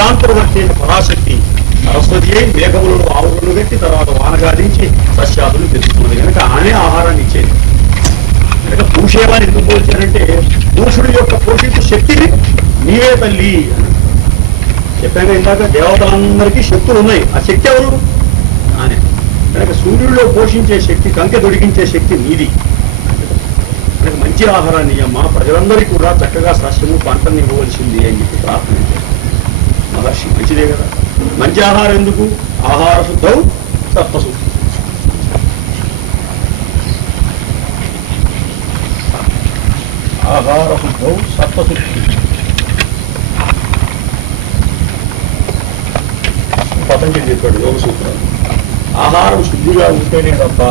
ఇంద్రియాంతర్వర్తి అయిన పరాశక్తి సరస్వతి అయి మేఘములను ఆవులను పెట్టి తర్వాత వానగాదించి సస్యాదులు పెంచుతున్నది కనుక ఆనే ఆహారాన్ని ఇచ్చేది. కనుక పూషేవాన్ని ఎందుకు పోల్చారంటే పురుషుడి యొక్క పోషించు శక్తిని నీవే తల్లి అని చెప్పాక. ఇందాక దేవతలందరికీ శక్తులు ఉన్నాయి, ఆ శక్తి ఎవరు ఆనే. కనుక సూర్యుడిలో పోషించే శక్తి, కంకె దొడికించే శక్తి నీది. కనుక మంచి ఆహారాన్ని అమ్మ ప్రజలందరికీ కూడా చక్కగా సస్యము పంటని ఇవ్వవలసింది అని చెప్పి ప్రార్థనించారు మహర్షి. మంచిదే కదా. మంచి ఆహారం ఎందుకు? ఆహార శుద్ధం సత్వశుద్ధి. ఆహార శుద్ధం సత్వశుద్ధి పతంజలి చెప్పాడు యోగ సూత్రాలు. ఆహారం శుద్ధిగా ఉంటేనే తప్ప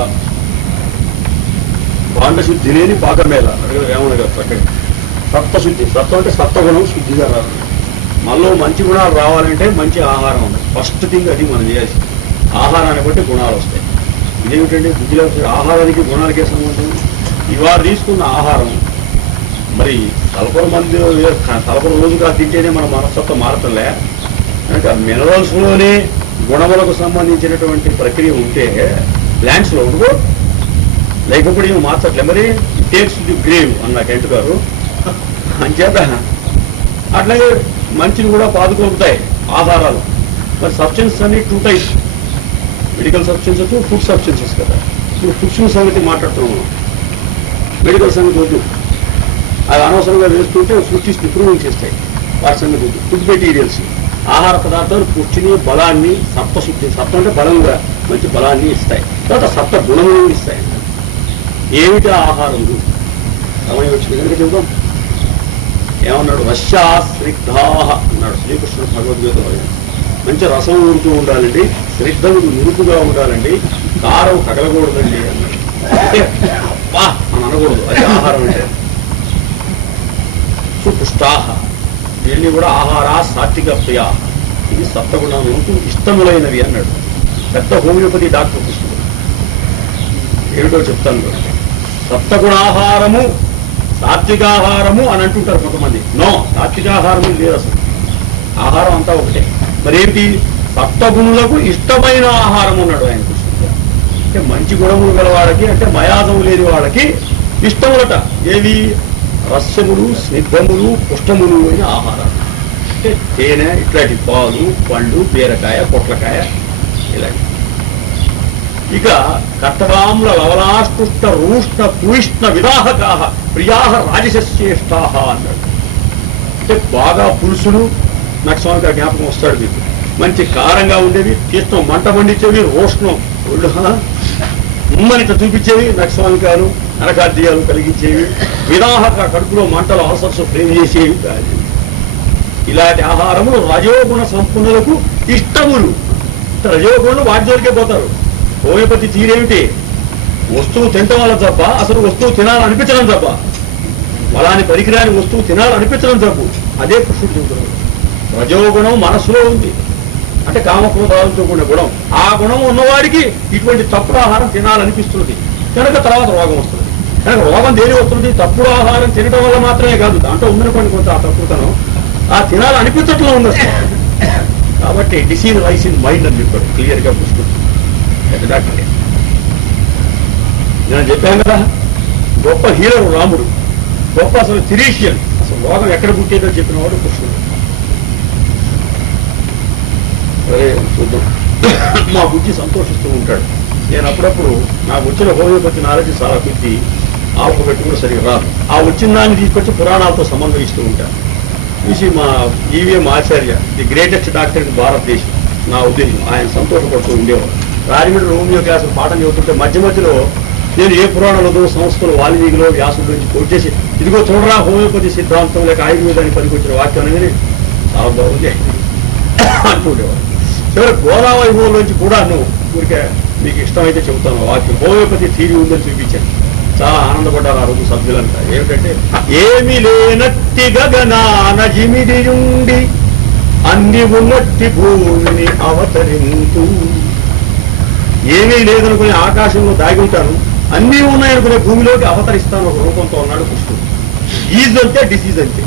భాండశుద్ధి లేని పాకమేళ అడగదు ఏమన్నా కదా చక్కగా. సత్వశుద్ధి, సత్వం అంటే సత్వగుణం శుద్ధిగా రావాలి. మనలో మంచి గుణాలు రావాలంటే మంచి ఆహారం ఉంది. ఫస్ట్ థింగ్ అది మనం చేయాల్సింది. ఆహారాన్ని బట్టి గుణాలు వస్తాయి. ఇదేమిటంటే బుద్ధిలో ఆహారానికి గుణాలకే సంబంధం. ఇవాళ తీసుకున్న ఆహారం మరి తలపర రోజుగా తింటేనే మన మనస్తత్వం మారటంలే. కనుక మినరల్స్లోనే గుణములకు సంబంధించినటువంటి ప్రక్రియ ఉంటే ప్లాంట్స్లో ఉండదు, లేకపోతే ఏమో మార్చట్లే. మరి టేక్స్ ది గ్రేవ్ అన్న కెంట్ గారు. అంచేత అట్లాగే మంచిని కూడా పాదుకొలుపుతాయి ఆహారాలు. మరి సబ్స్టెన్సెస్ అన్ని 2 types, medical substances, food substances కదా. ఇప్పుడు ఫుడ్స్ సంగతి మాట్లాడుతున్నాం. మెడికల్ సంగతి వద్దు, అవి అనవసరంగా వేస్తుంటే సృష్టిస్తూ ఇంప్రూవింగ్ చేస్తాయి. వాటి సంగతి వద్దు. ఫుడ్ మెటీరియల్స్, ఆహార పదార్థాలు పుష్టిని, బలాన్ని, సత్వశుద్ధి, సత్వం అంటే బలంగా మంచి బలాన్ని ఇస్తాయి. తర్వాత సత్వ గుణములు ఇస్తాయి. ఏమిటి ఆహారములు? సమయం వచ్చింది కనుక చెబుతాం. ఏమన్నాడు? రష్యాస్నిగ్ధా అన్నాడు శ్రీకృష్ణుడు భగవద్గీతలో. మంచి రసం ఊరుతూ ఉండాలండి, స్నిగ్ధములు నిరుపుగా ఉండాలండి, కారం తగలకూడదండి అన్నాడు. అంటే వా అని అనకూడదు, అది ఆహారం అంటే. సుపుష్టాహ, దీన్ని కూడా ఆహార సాత్విక ప్రియా, ఇది సప్తగుణాలకు ఇష్టములైనవి అన్నాడు పెద్ద హోమియోపతి డాక్టర్ కృష్ణుడు. ఏమిటో చెప్తాను. సప్తగుణాహారము సాత్వికాహారము అని అంటుంటారు కొంతమంది. నో, సాత్వికాహారము లేదు అసలు. ఆహారం అంతా ఒకటే. మరేంటి? సప్తగుణులకు ఇష్టమైన ఆహారం అన్నాడు ఆయన కృష్ణుడు. అంటే మంచి గుణములు గల వాళ్ళకి, అంటే మయాదము లేని వాళ్ళకి ఇష్టములట. ఏవి? రస్యములు, స్నిగ్ధములు, పుష్టములు అయిన ఆహారాలు. అంటే తేనె, ఇట్లాంటి పాలు, పండ్లు, బీరకాయ, పొట్లకాయ ఇలాంటి. ఇక కర్తకామ్ల లవలాస్పృష్ట రూష్ణ పూష్ణ విదాహకాహ ప్రియాహ రాజశ్రేష్టాహ అన్నాడు. అంటే బాగా పులుసులు, నాకు స్వామి జ్ఞాపకం వస్తాడు మీకు. మంచి కారంగా ఉండేవి, తీర్థం మంట పండించేవి, రోష్ణం ఉమ్మనిట చూపించేవి, నక్స్వామికాలు నరకార్యాలు కలిగించేవి, విదాహక కడుపులో మంటలు అల్సర్స్ ఫ్రేమ్ చేసేవి కాదు. ఇలాంటి ఆహారములు రజోగుణ సంపన్నులకు ఇష్టములు. రజోగుణులు వాటి జోలికే పోతారు. హోమియోపతి తీరేమిటి? వస్తువు తినటం వల్ల తప్ప, అసలు వస్తువు తినాలనిపించడం తప్ప, అలాని పరికరాని వస్తువు తినాలనిపించడం తప్పు. అదే కృష్ణుడు చెబుతున్నాడు. రజోగుణం మనస్సులో ఉంది, అంటే కామక్రోధాలతో కూడిన గుణం. ఆ గుణం ఉన్నవాడికి ఇటువంటి తప్పుడు ఆహారం తినాలనిపిస్తుంది, కనుక తర్వాత రోగం వస్తుంది. కనుక రోగం దేని వస్తుంది? తప్పుడు ఆహారం తినడం వల్ల మాత్రమే కాదు, దాంట్లో ఉందనుకోండి కొంత ఆ తప్పుడుతనం, ఆ తినాలనిపించట్లో ఉంది. కాబట్టి డిసీజ్ రైస్ ఇన్ మైండ్ అని చెప్పాడు క్లియర్గా కృష్ణుడు. డాక్టర్ నేను చెప్పాను కదా, గొప్ప హీరో రాముడు, గొప్ప అసలు ఫిజిషియన్, అసలు రోగం ఎక్కడ పుట్టేదో చెప్పిన వాడు కృష్ణుడు. సరే చూద్దాం. మా బుద్ధి సంతోషిస్తూ ఉంటాడు. నేను అప్పుడప్పుడు నాకు వచ్చిన హోమియోపతి నాలెడ్జ్ చాలా బుద్ధి ఆపు పెట్టుకుని సరిగ్గా రాదు. ఆ వచ్చిన దాన్ని తీసుకొచ్చి పురాణాలతో సమన్వయిస్తూ ఉంటాను. చూసి మా EVM Acharya, the greatest doctor in భారతదేశం, నా ఉద్దేశం, ఆయన సంతోషపడుతూ ఉండేవాడు. రాజమండ్రి హోమియో క్లాసులు పాఠం చెబుతుంటే మధ్య మధ్యలో నేను ఏ పురాణాలతో సంస్థలు వాల్మీకిలో వ్యాసుల గురించి కోట్ చేసి, ఇదిగో చూడరా హోమియోపతి సిద్ధాంతం లేక ఆయుర్వేదానికి పనికొచ్చిన వాక్యం అనేది చాలా బాగుంది అంటుండేవాడు. చివరి గోదావైభవంలోంచి కూడా నువ్వు ఊరికే మీకు ఇష్టమైతే చెబుతాను వాక్యం, హోమియోపతి థీరీ ఉందని చూపించాను. చాలా ఆనందపడ్డారు ఆ రోజు సభ్యులంతా. ఏమిటంటే, ఏమి లేనట్టి గగనాన జిమిడియుండి అన్ని ఉన్నట్టి భూమిని అవతరింతు. ఏమీ లేదనుకునే ఆకాశంలో దాగి ఉంటాను, అన్నీ ఉన్నాయనుకునే భూమిలోకి అవతరిస్తాను ఒక రూపంతో ఉన్నాడు కృష్ణుడు. ఈజ్ అంతే, డిసీజ్ అంతే.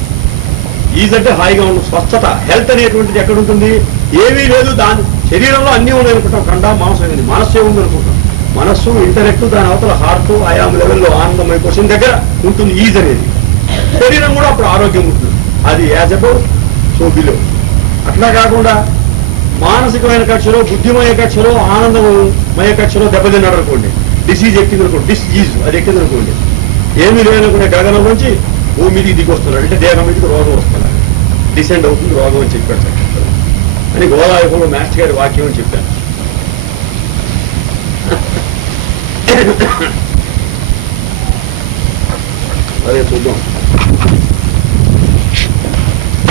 ఈజ్ అంటే హాయిగా ఉండడం, స్వస్థత. హెల్త్ అనేటువంటిది ఎక్కడ ఉంటుంది? ఏమీ లేదు, దాని శరీరంలో అన్నీ ఉన్నాయి అనుకుంటాం, కండ మాంసం అనేది. మనస్సు ఏముంది అనుకుంటాం? మనస్సు, ఇంటలెక్ట్, దాని అవతల హార్ట్, ఆయామ లెవెల్లో ఆనందమయ క్వశ్చన్ దగ్గర ఉంటుంది ఈజ్ అనేది. శరీరం కూడా అప్పుడు ఆరోగ్యం ఉంటుంది. అది యాజ్ అబౌవ్ సో బిలో. అట్లా కాకుండా మానసికమైన కక్షలో, బుద్ధిమయ కక్షలో, ఆనందమయ కక్షలో దెబ్బతిన్నాడు అనుకోండి, డిసీజ్ ఎక్కింది అనుకోండి, డిసీజ్ అది ఎక్కింది అనుకోండి, ఏమీ లేదనుకునే గగనం నుంచి భూమి మీదకి దిగి వస్తున్నాడు అంటే దేహం మీదకి రోగం వస్తున్నాడు, డిసెండ్ అవుతుంది రోగం అని చెప్పాడు అని గోదావరిలో మాస్టర్ గారి వాక్యం అని చెప్పాను. అదే చూద్దాం.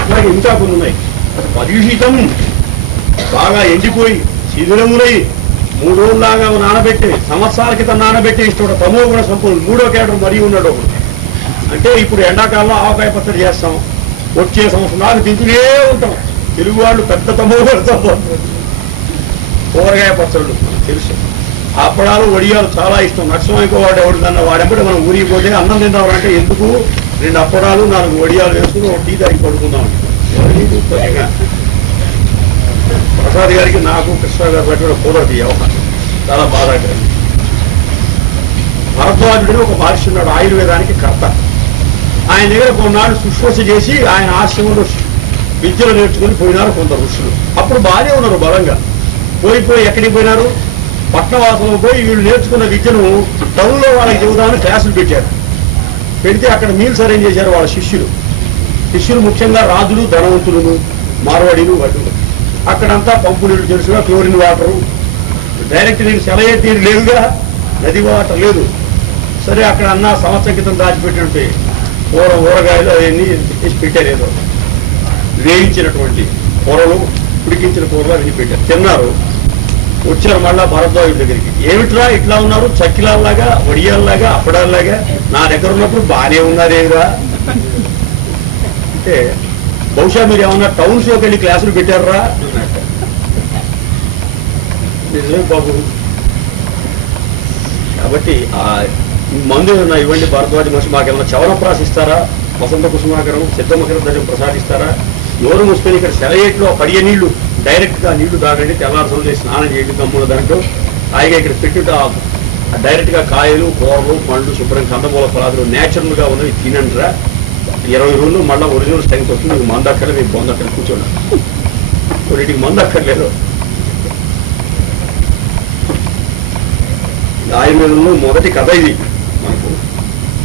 అలాగే ఇంకా కొన్ని ఉన్నాయి. పర్యూషితం, బాగా ఎండిపోయి శిథిలములై 3 రోజులాగా నానబెట్టి, సంవత్సరాల క్రితం నానబెట్టి ఇష్టం తమో కూడా సంపూర్ణ 3వ కేటర్ మరీ ఉన్నాడు ఒకడు. అంటే ఇప్పుడు ఎండాకాలంలో ఆవకాయ పచ్చడి చేస్తాం, వచ్చే సంవత్సరం దాకా తింటూనే ఉంటాం. తెలుగు వాళ్ళు పెద్ద తమో కూడా కూరగాయ పచ్చళ్ళు మనకు తెలుసు. అప్పడాలు, వడియాలు చాలా ఇష్టం. నక్షమైకో వాడు ఎవరిదన్న వాడెంబడి మనం ఊరికి పోతే అన్నం తిందామంటే ఎందుకు 2 అప్పడాలు 4 వడియాలు వేసుకుని ఒక టీ తాగి పడుకుందాం. ప్రసాద్ గారికి నాకు కృష్ణ గారు పెట్టిన కూరటి అవకాశం చాలా బాధాకరం. భరద్వాజుడిని ఒక మహర్షి ఉన్నాడు, ఆయుర్వేదానికి కర్త. ఆయన దగ్గర కొన్నాళ్ళు శుశ్రూష చేసి ఆయన ఆశ్రమంలో విద్యలు నేర్చుకుని పోయినారు కొందరు ఋషులు. అప్పుడు బాగానే ఉన్నారు బలంగా. పోయి ఎక్కడికి పోయినారు? పట్నవాసంలో పోయి వీళ్ళు నేర్చుకున్న విద్యను టౌన్లో వాళ్ళకి చెబుదామని క్లాసులు పెట్టారు. పెడితే అక్కడ మీల్స్ అరేంజ్ చేశారు వాళ్ళ శిష్యులు ముఖ్యంగా రాజులు, ధనవంతులను, మార్వాడీలు, వాళ్ళు. అక్కడంతా పంపు నీళ్లు తెలుసుగా, క్లోరిన్ వాటరు, డైరెక్ట్ నీళ్ళు, సెలయేటి నీరు లేదుగా, నది వాటర్ లేదు. సరే అక్కడ అన్న సంవత్సరం క్రితం దాచిపెట్టినట్టు ఊరగాయలు అవన్నీ వేసి పెట్టారు. ఏదో వేయించినటువంటి కూరలు, ఉడికించిన కూరలు అవన్నీ పెట్టారు. తిన్నారు. వచ్చారు మళ్ళా భరద్వాజుడి దగ్గరికి. ఏమిట్రా ఇట్లా ఉన్నారు? చక్కిలాల్లాగా, వడియాల్లాగా, అప్పడాల్లాగా. నా దగ్గర ఉన్నప్పుడు బాగానే ఉన్నారేమిరా అంటే, బహుశా మీరు ఏమన్నా టౌన్స్లోకి వెళ్ళి క్లాసులు పెట్టారా అన్నట్టు. నిజమే బాబు. కాబట్టి ఆ మందు ఏమన్నా ఇవ్వండి భరద్వాజ మనిషి, మాకేమన్నా చవనప్రాస ఇస్తారా, వసంత కుసుమాకరం, సిద్ధమకర ధ్వజం ప్రసాదిస్తారా, నోరు మూసుకొని ఇక్కడ సెలయేట్లో పడిగే నీళ్లు డైరెక్ట్గా నీళ్లు తాగండి, తెల్లారసలు చేసి స్నానం చేయండి, గమ్ముల దాంట్లో హాయిగా ఇక్కడ పెట్టుట డైరెక్ట్గా కాయలు, కూరలు, పండ్లు, శుభ్రం కందమూల ఫలాలు నేచురల్గా ఉన్నవి తినండిరా. 20 రోజులు మళ్ళీ ఒరిజినల్ స్ట్రెంగ్త్ వస్తుంది. మీకు మందు అక్కర్లేదు, మీకు బొంద అక్కడ కూర్చోండి. కొన్నిటికి మందు అక్కర్లేదు. ఆయుర్వేదంలో మొదటి కథ ఇది.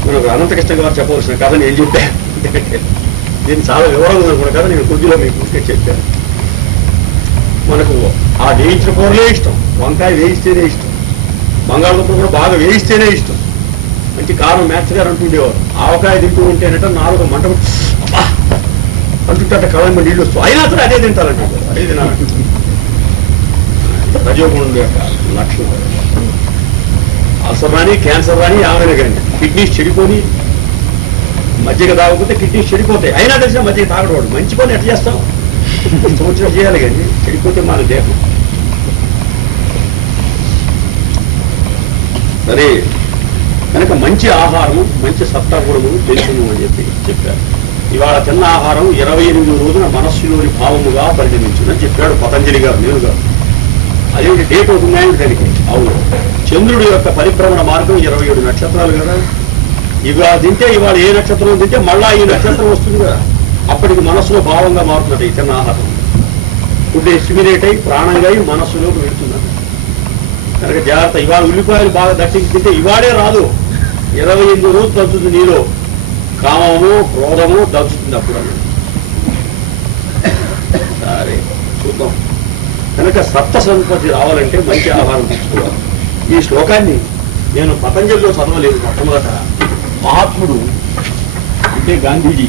మనకు అనంతకృష్ణ గారు చెప్పవలసిన కథ నేను చెప్పాను. దీన్ని చాలా వివరంగా అనుకున్న కథ నేను కొద్దిలో మీకు చెప్పాను. మనకు ఆ వేయించిన కూరలే ఇష్టం, వంకాయ వేయిస్తేనే ఇష్టం, బంగాళదుంపలు కూడా బాగా వేయిస్తేనే ఇష్టం. మంచి కారం మ్యాథ్స్ గారు అంటుండేవారు. ఆవకాయ తింటూ ఉంటేనట 4 మంట అంటుంటే కళంబ నీళ్ళు వస్తూ అయినా సరే అదే తింటారంట. అదే తినాలంట. రజోగుణం యొక్క లక్షణం. అల్సర్ రాని, క్యాన్సర్ రాని, ఆమెన కానీ కిడ్నీస్ చెడిపోని, మజ్జిగ తాగకపోతే కిడ్నీస్ చెడిపోతాయి. అయినా తెలిసిన మజ్జిగ తాగడవాడు. మంచి పని ఎట్లా చేస్తాం? సంవత్సరం చేయాలి కానీ చెడిపోతే మన దేహం. సరే కనుక మంచి ఆహారము, మంచి సత్తాగుణము తెలుసును అని చెప్పారు. ఇవాళ తిన్న ఆహారం 28 రోజున మనస్సులోని భావముగా పరిణమించునని చెప్పాడు పతంజలి గారు, నేను గారు. అదేంటి డేట్ ఒకటి ఉన్నాయండి దానికి. అవును, చంద్రుడి యొక్క పరిభ్రమణ మార్గం 27 నక్షత్రాలు కదా. ఇవాళ తింటే ఇవాళ ఏ నక్షత్రం తింటే మళ్ళా ఈ నక్షత్రం వస్తుంది కదా. అప్పటికి మనస్సులో భావంగా మారుతున్నట్టు ఈ తిన్న ఆహారం. ఫుడ్ ఎస్టిమినేట్ అయి ప్రాణంగా అయి మనస్సులోకి వెళ్తున్నది. కనుక జాగ్రత్త. ఇవాళ ఉల్లిపాయలు బాగా దట్టించి తింటే ఇవాడే రాదు, 28 రోజులు దంచుతుంది నీలో. కామము, క్రోధము దంచుతుంది అప్పుడు. సరే చూద్దాం. కనుక సప్త సంపత్తి రావాలంటే మంచి ఆహారం తీసుకోవాలి. ఈ శ్లోకాన్ని నేను పతంజలిలో చదవలేదు. మొట్టమొదట మహాత్ముడు అంటే గాంధీజీ,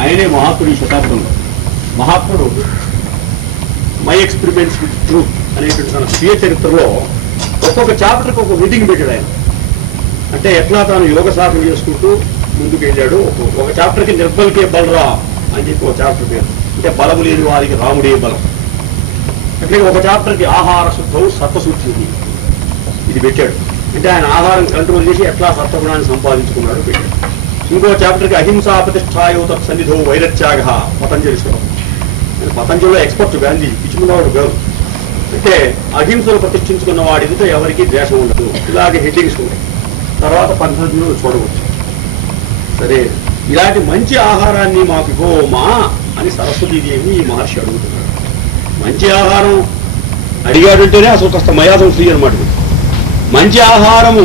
ఆయనే మహాత్ముడు. ఈ శతాబ్దంలో మహాత్ముడు మై ఎక్స్పెరిమెంట్స్ విత్ ట్రూత్ అనేటువంటి తన స్వీయ చరిత్రలో ఒక్కొక్క చాప్టర్కి ఒక హెడ్డింగ్ పెట్టాడు ఆయన. అంటే ఎట్లా తాను యోగ సాధన చేసుకుంటూ ముందుకు వెళ్ళాడు. ఒక చాప్టర్కి నిర్బల్కే బలరా అని చెప్పి ఒక చాప్టర్ పేరు. అంటే బలము లేని వారికి రాముడే బలం. అట్లాగే ఒక చాప్టర్కి ఆహార శుద్ధం సత్వశుద్ధి ఇది పెట్టాడు. అంటే ఆయన ఆహారం కంట్రోల్ చేసి ఎట్లా సత్వగుణాన్ని సంపాదించుకున్నాడు పెట్టాడు. ఇంకో చాప్టర్కి అహింసా ప్రతిష్టాయో తత్సన్నిధో వైరత్యాగ పతంజలి శ్లోకం. పతంజలిలో ఎక్స్పర్ట్ గాంధీ, పిచ్చుకున్నవాడు కాదు. అంటే అహింసను ప్రతిష్ఠించుకున్న వాడి ఎదుట ఎవరికి ద్వేషం ఉండదు. ఇలాగే హెడ్డింగ్స్ ఉంటాయి. తర్వాత 18 చూడవచ్చు. సరే, ఇలాంటి మంచి ఆహారాన్ని మాకు ఇవ్వమా అని సరస్వతీదేవి ఈ మహర్షి అడుగుతున్నాడు. మంచి ఆహారం అడిగాడంటేనే అసలు కాస్త మయాసం ఫ్రీ అనమాట. మంచి ఆహారము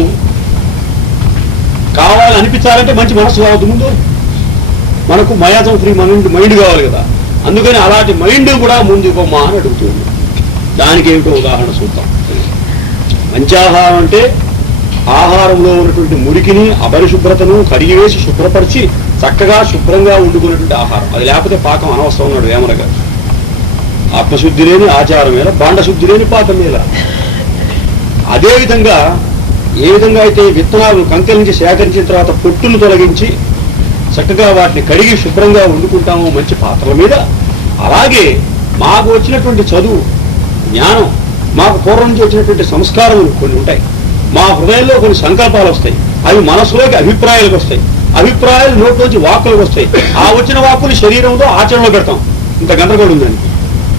కావాలని అనిపించాలంటే మంచి మనసు కావద్దు. ముందు మనకు మయాసం ఫ్రీ మైండ్ కావాలి కదా. అందుకని అలాంటి మైండ్ కూడా ముందు ఇవ్వమా అని అడుగుతుంది. దానికి ఏమిటో ఉదాహరణ చూద్దాం. మంచి ఆహారం అంటే ఆహారంలో ఉన్నటువంటి మురికిని అపరిశుభ్రతను కడిగివేసి శుభ్రపరిచి చక్కగా శుభ్రంగా వండుకున్నటువంటి ఆహారం. అది లేకపోతే పాకం అనవసరం ఉన్నాడు వేమన గారు. ఆత్మశుద్ధి లేని ఆచారం మీద, బాండశుద్ధి లేని పాకం మీద. అదేవిధంగా ఏ విధంగా అయితే విత్తనాలను కంకెల నుంచి సేకరించిన తర్వాత పొట్టును తొలగించి చక్కగా వాటిని కడిగి శుభ్రంగా వండుకుంటాము మంచి పాత్రల మీద, అలాగే మాకు వచ్చినటువంటి చదువు, జ్ఞానం, మాకు పూర్వం నుంచి వచ్చినటువంటి సంస్కారములు కొన్ని ఉంటాయి. మా హృదయంలో కొన్ని సంకల్పాలు వస్తాయి. అవి మనసులోకి అభిప్రాయాలకు వస్తాయి. అభిప్రాయాలు నోట్లోంచి వాక్కులకు వస్తాయి. ఆ వచ్చిన వాక్కులు శరీరంతో ఆచరణలో పెడతాం. ఇంత గందరగోళం ఉందని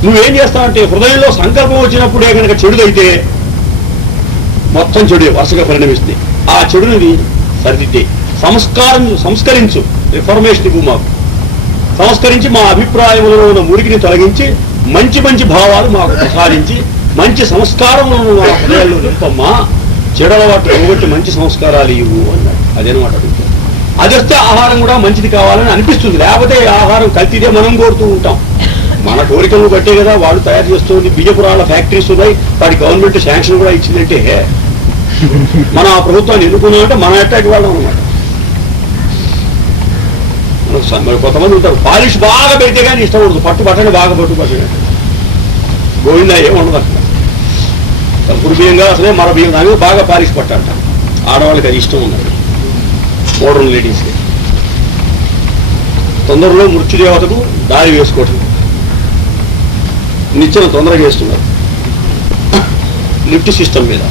నువ్వేం చేస్తావంటే, హృదయంలో సంకల్పం వచ్చినప్పుడే కనుక చెడుదైతే మొత్తం చెడు వరుసగా పరిణమిస్తుంది. ఆ చెడుని సరిదిద్దే సంస్కరించు, రిఫర్మేషన్ ఇవ్వు మాకు. సంస్కరించి మా అభిప్రాయములలో ఉన్న మురికిని తొలగించి మంచి మంచి భావాలు మాకు ప్రసాదించి మంచి సంస్కారములను మా హృదయాల్లో నింపమ్మా. చెడలవాటు ఒకటి మంచి సంస్కారాలు ఇవ్వు అన్నాడు. అదేనమాట అడుగుతాడు. అది వస్తే ఆహారం కూడా మంచిది కావాలని అనిపిస్తుంది. లేకపోతే ఆహారం కల్తీదే మనం కోరుతూ ఉంటాం. మన కోరికలు బట్టే కదా వాడు తయారు చేస్తుంది. బియ్యపురాల ఫ్యాక్టరీస్ ఉన్నాయి. వాటి గవర్నమెంట్ శాంక్షన్ కూడా ఇచ్చిందంటే మనం ఆ ప్రభుత్వాన్ని ఎన్నుకున్నామంటే మనం ఎట్టాటి వాళ్ళం అనమాట. మరి కొంతమంది ఉంటారు, పాలిష్ బాగా పెడితే కానీ ఇష్టం ఉండదు. పట్టుబట్టని బాగా పట్టుబట్టని గోవిందా ఏముండదు అక్కడ. తప్పుడు బియ్యంగా అసలే మరో బియ్యం దాని మీద బాగా పాలిష్ పట్టాలంట. ఆడవాళ్ళకి అది ఇష్టం ఉన్నది. మోడర్న్ లేడీస్కి తొందరలో మృత్యుదేవతకు దారి వేసుకోవటం నిచ్చెన తొందరగా వేస్తున్నారు లిఫ్ట్ సిస్టమ్ మీద.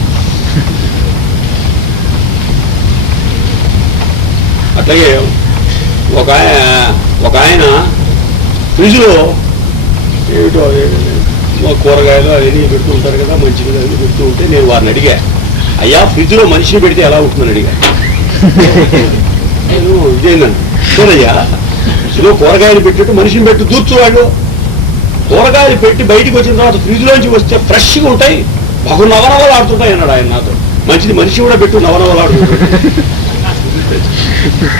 అట్లాగే ఒక ఆయన ఫ్రిడ్జ్లో ఏమిటో కూరగాయలు అవన్నీ పెడుతూ ఉంటారు కదా, మంచిగా అవన్నీ పెడుతూ ఉంటే నేను వారిని అడిగా, అయ్యా ఫ్రిడ్జ్లో మనిషిని పెడితే ఎలా ఉంటుందని అడిగా. నేను ఇదేనండి చూడయ్యా, ఫ్రిడ్జ్లో కూరగాయలు పెట్టినట్టు మనిషిని పెట్టి దూర్చువాడు. కూరగాయలు పెట్టి బయటికి వచ్చిన తర్వాత ఫ్రిడ్జ్లోంచి వస్తే ఫ్రెష్గా ఉంటాయి, బహు నవనవలాడుతుంటాయి అన్నాడు ఆయన నాతో. మంచిది మనిషి కూడా పెట్టు నవనవలాడుతుంటాయి.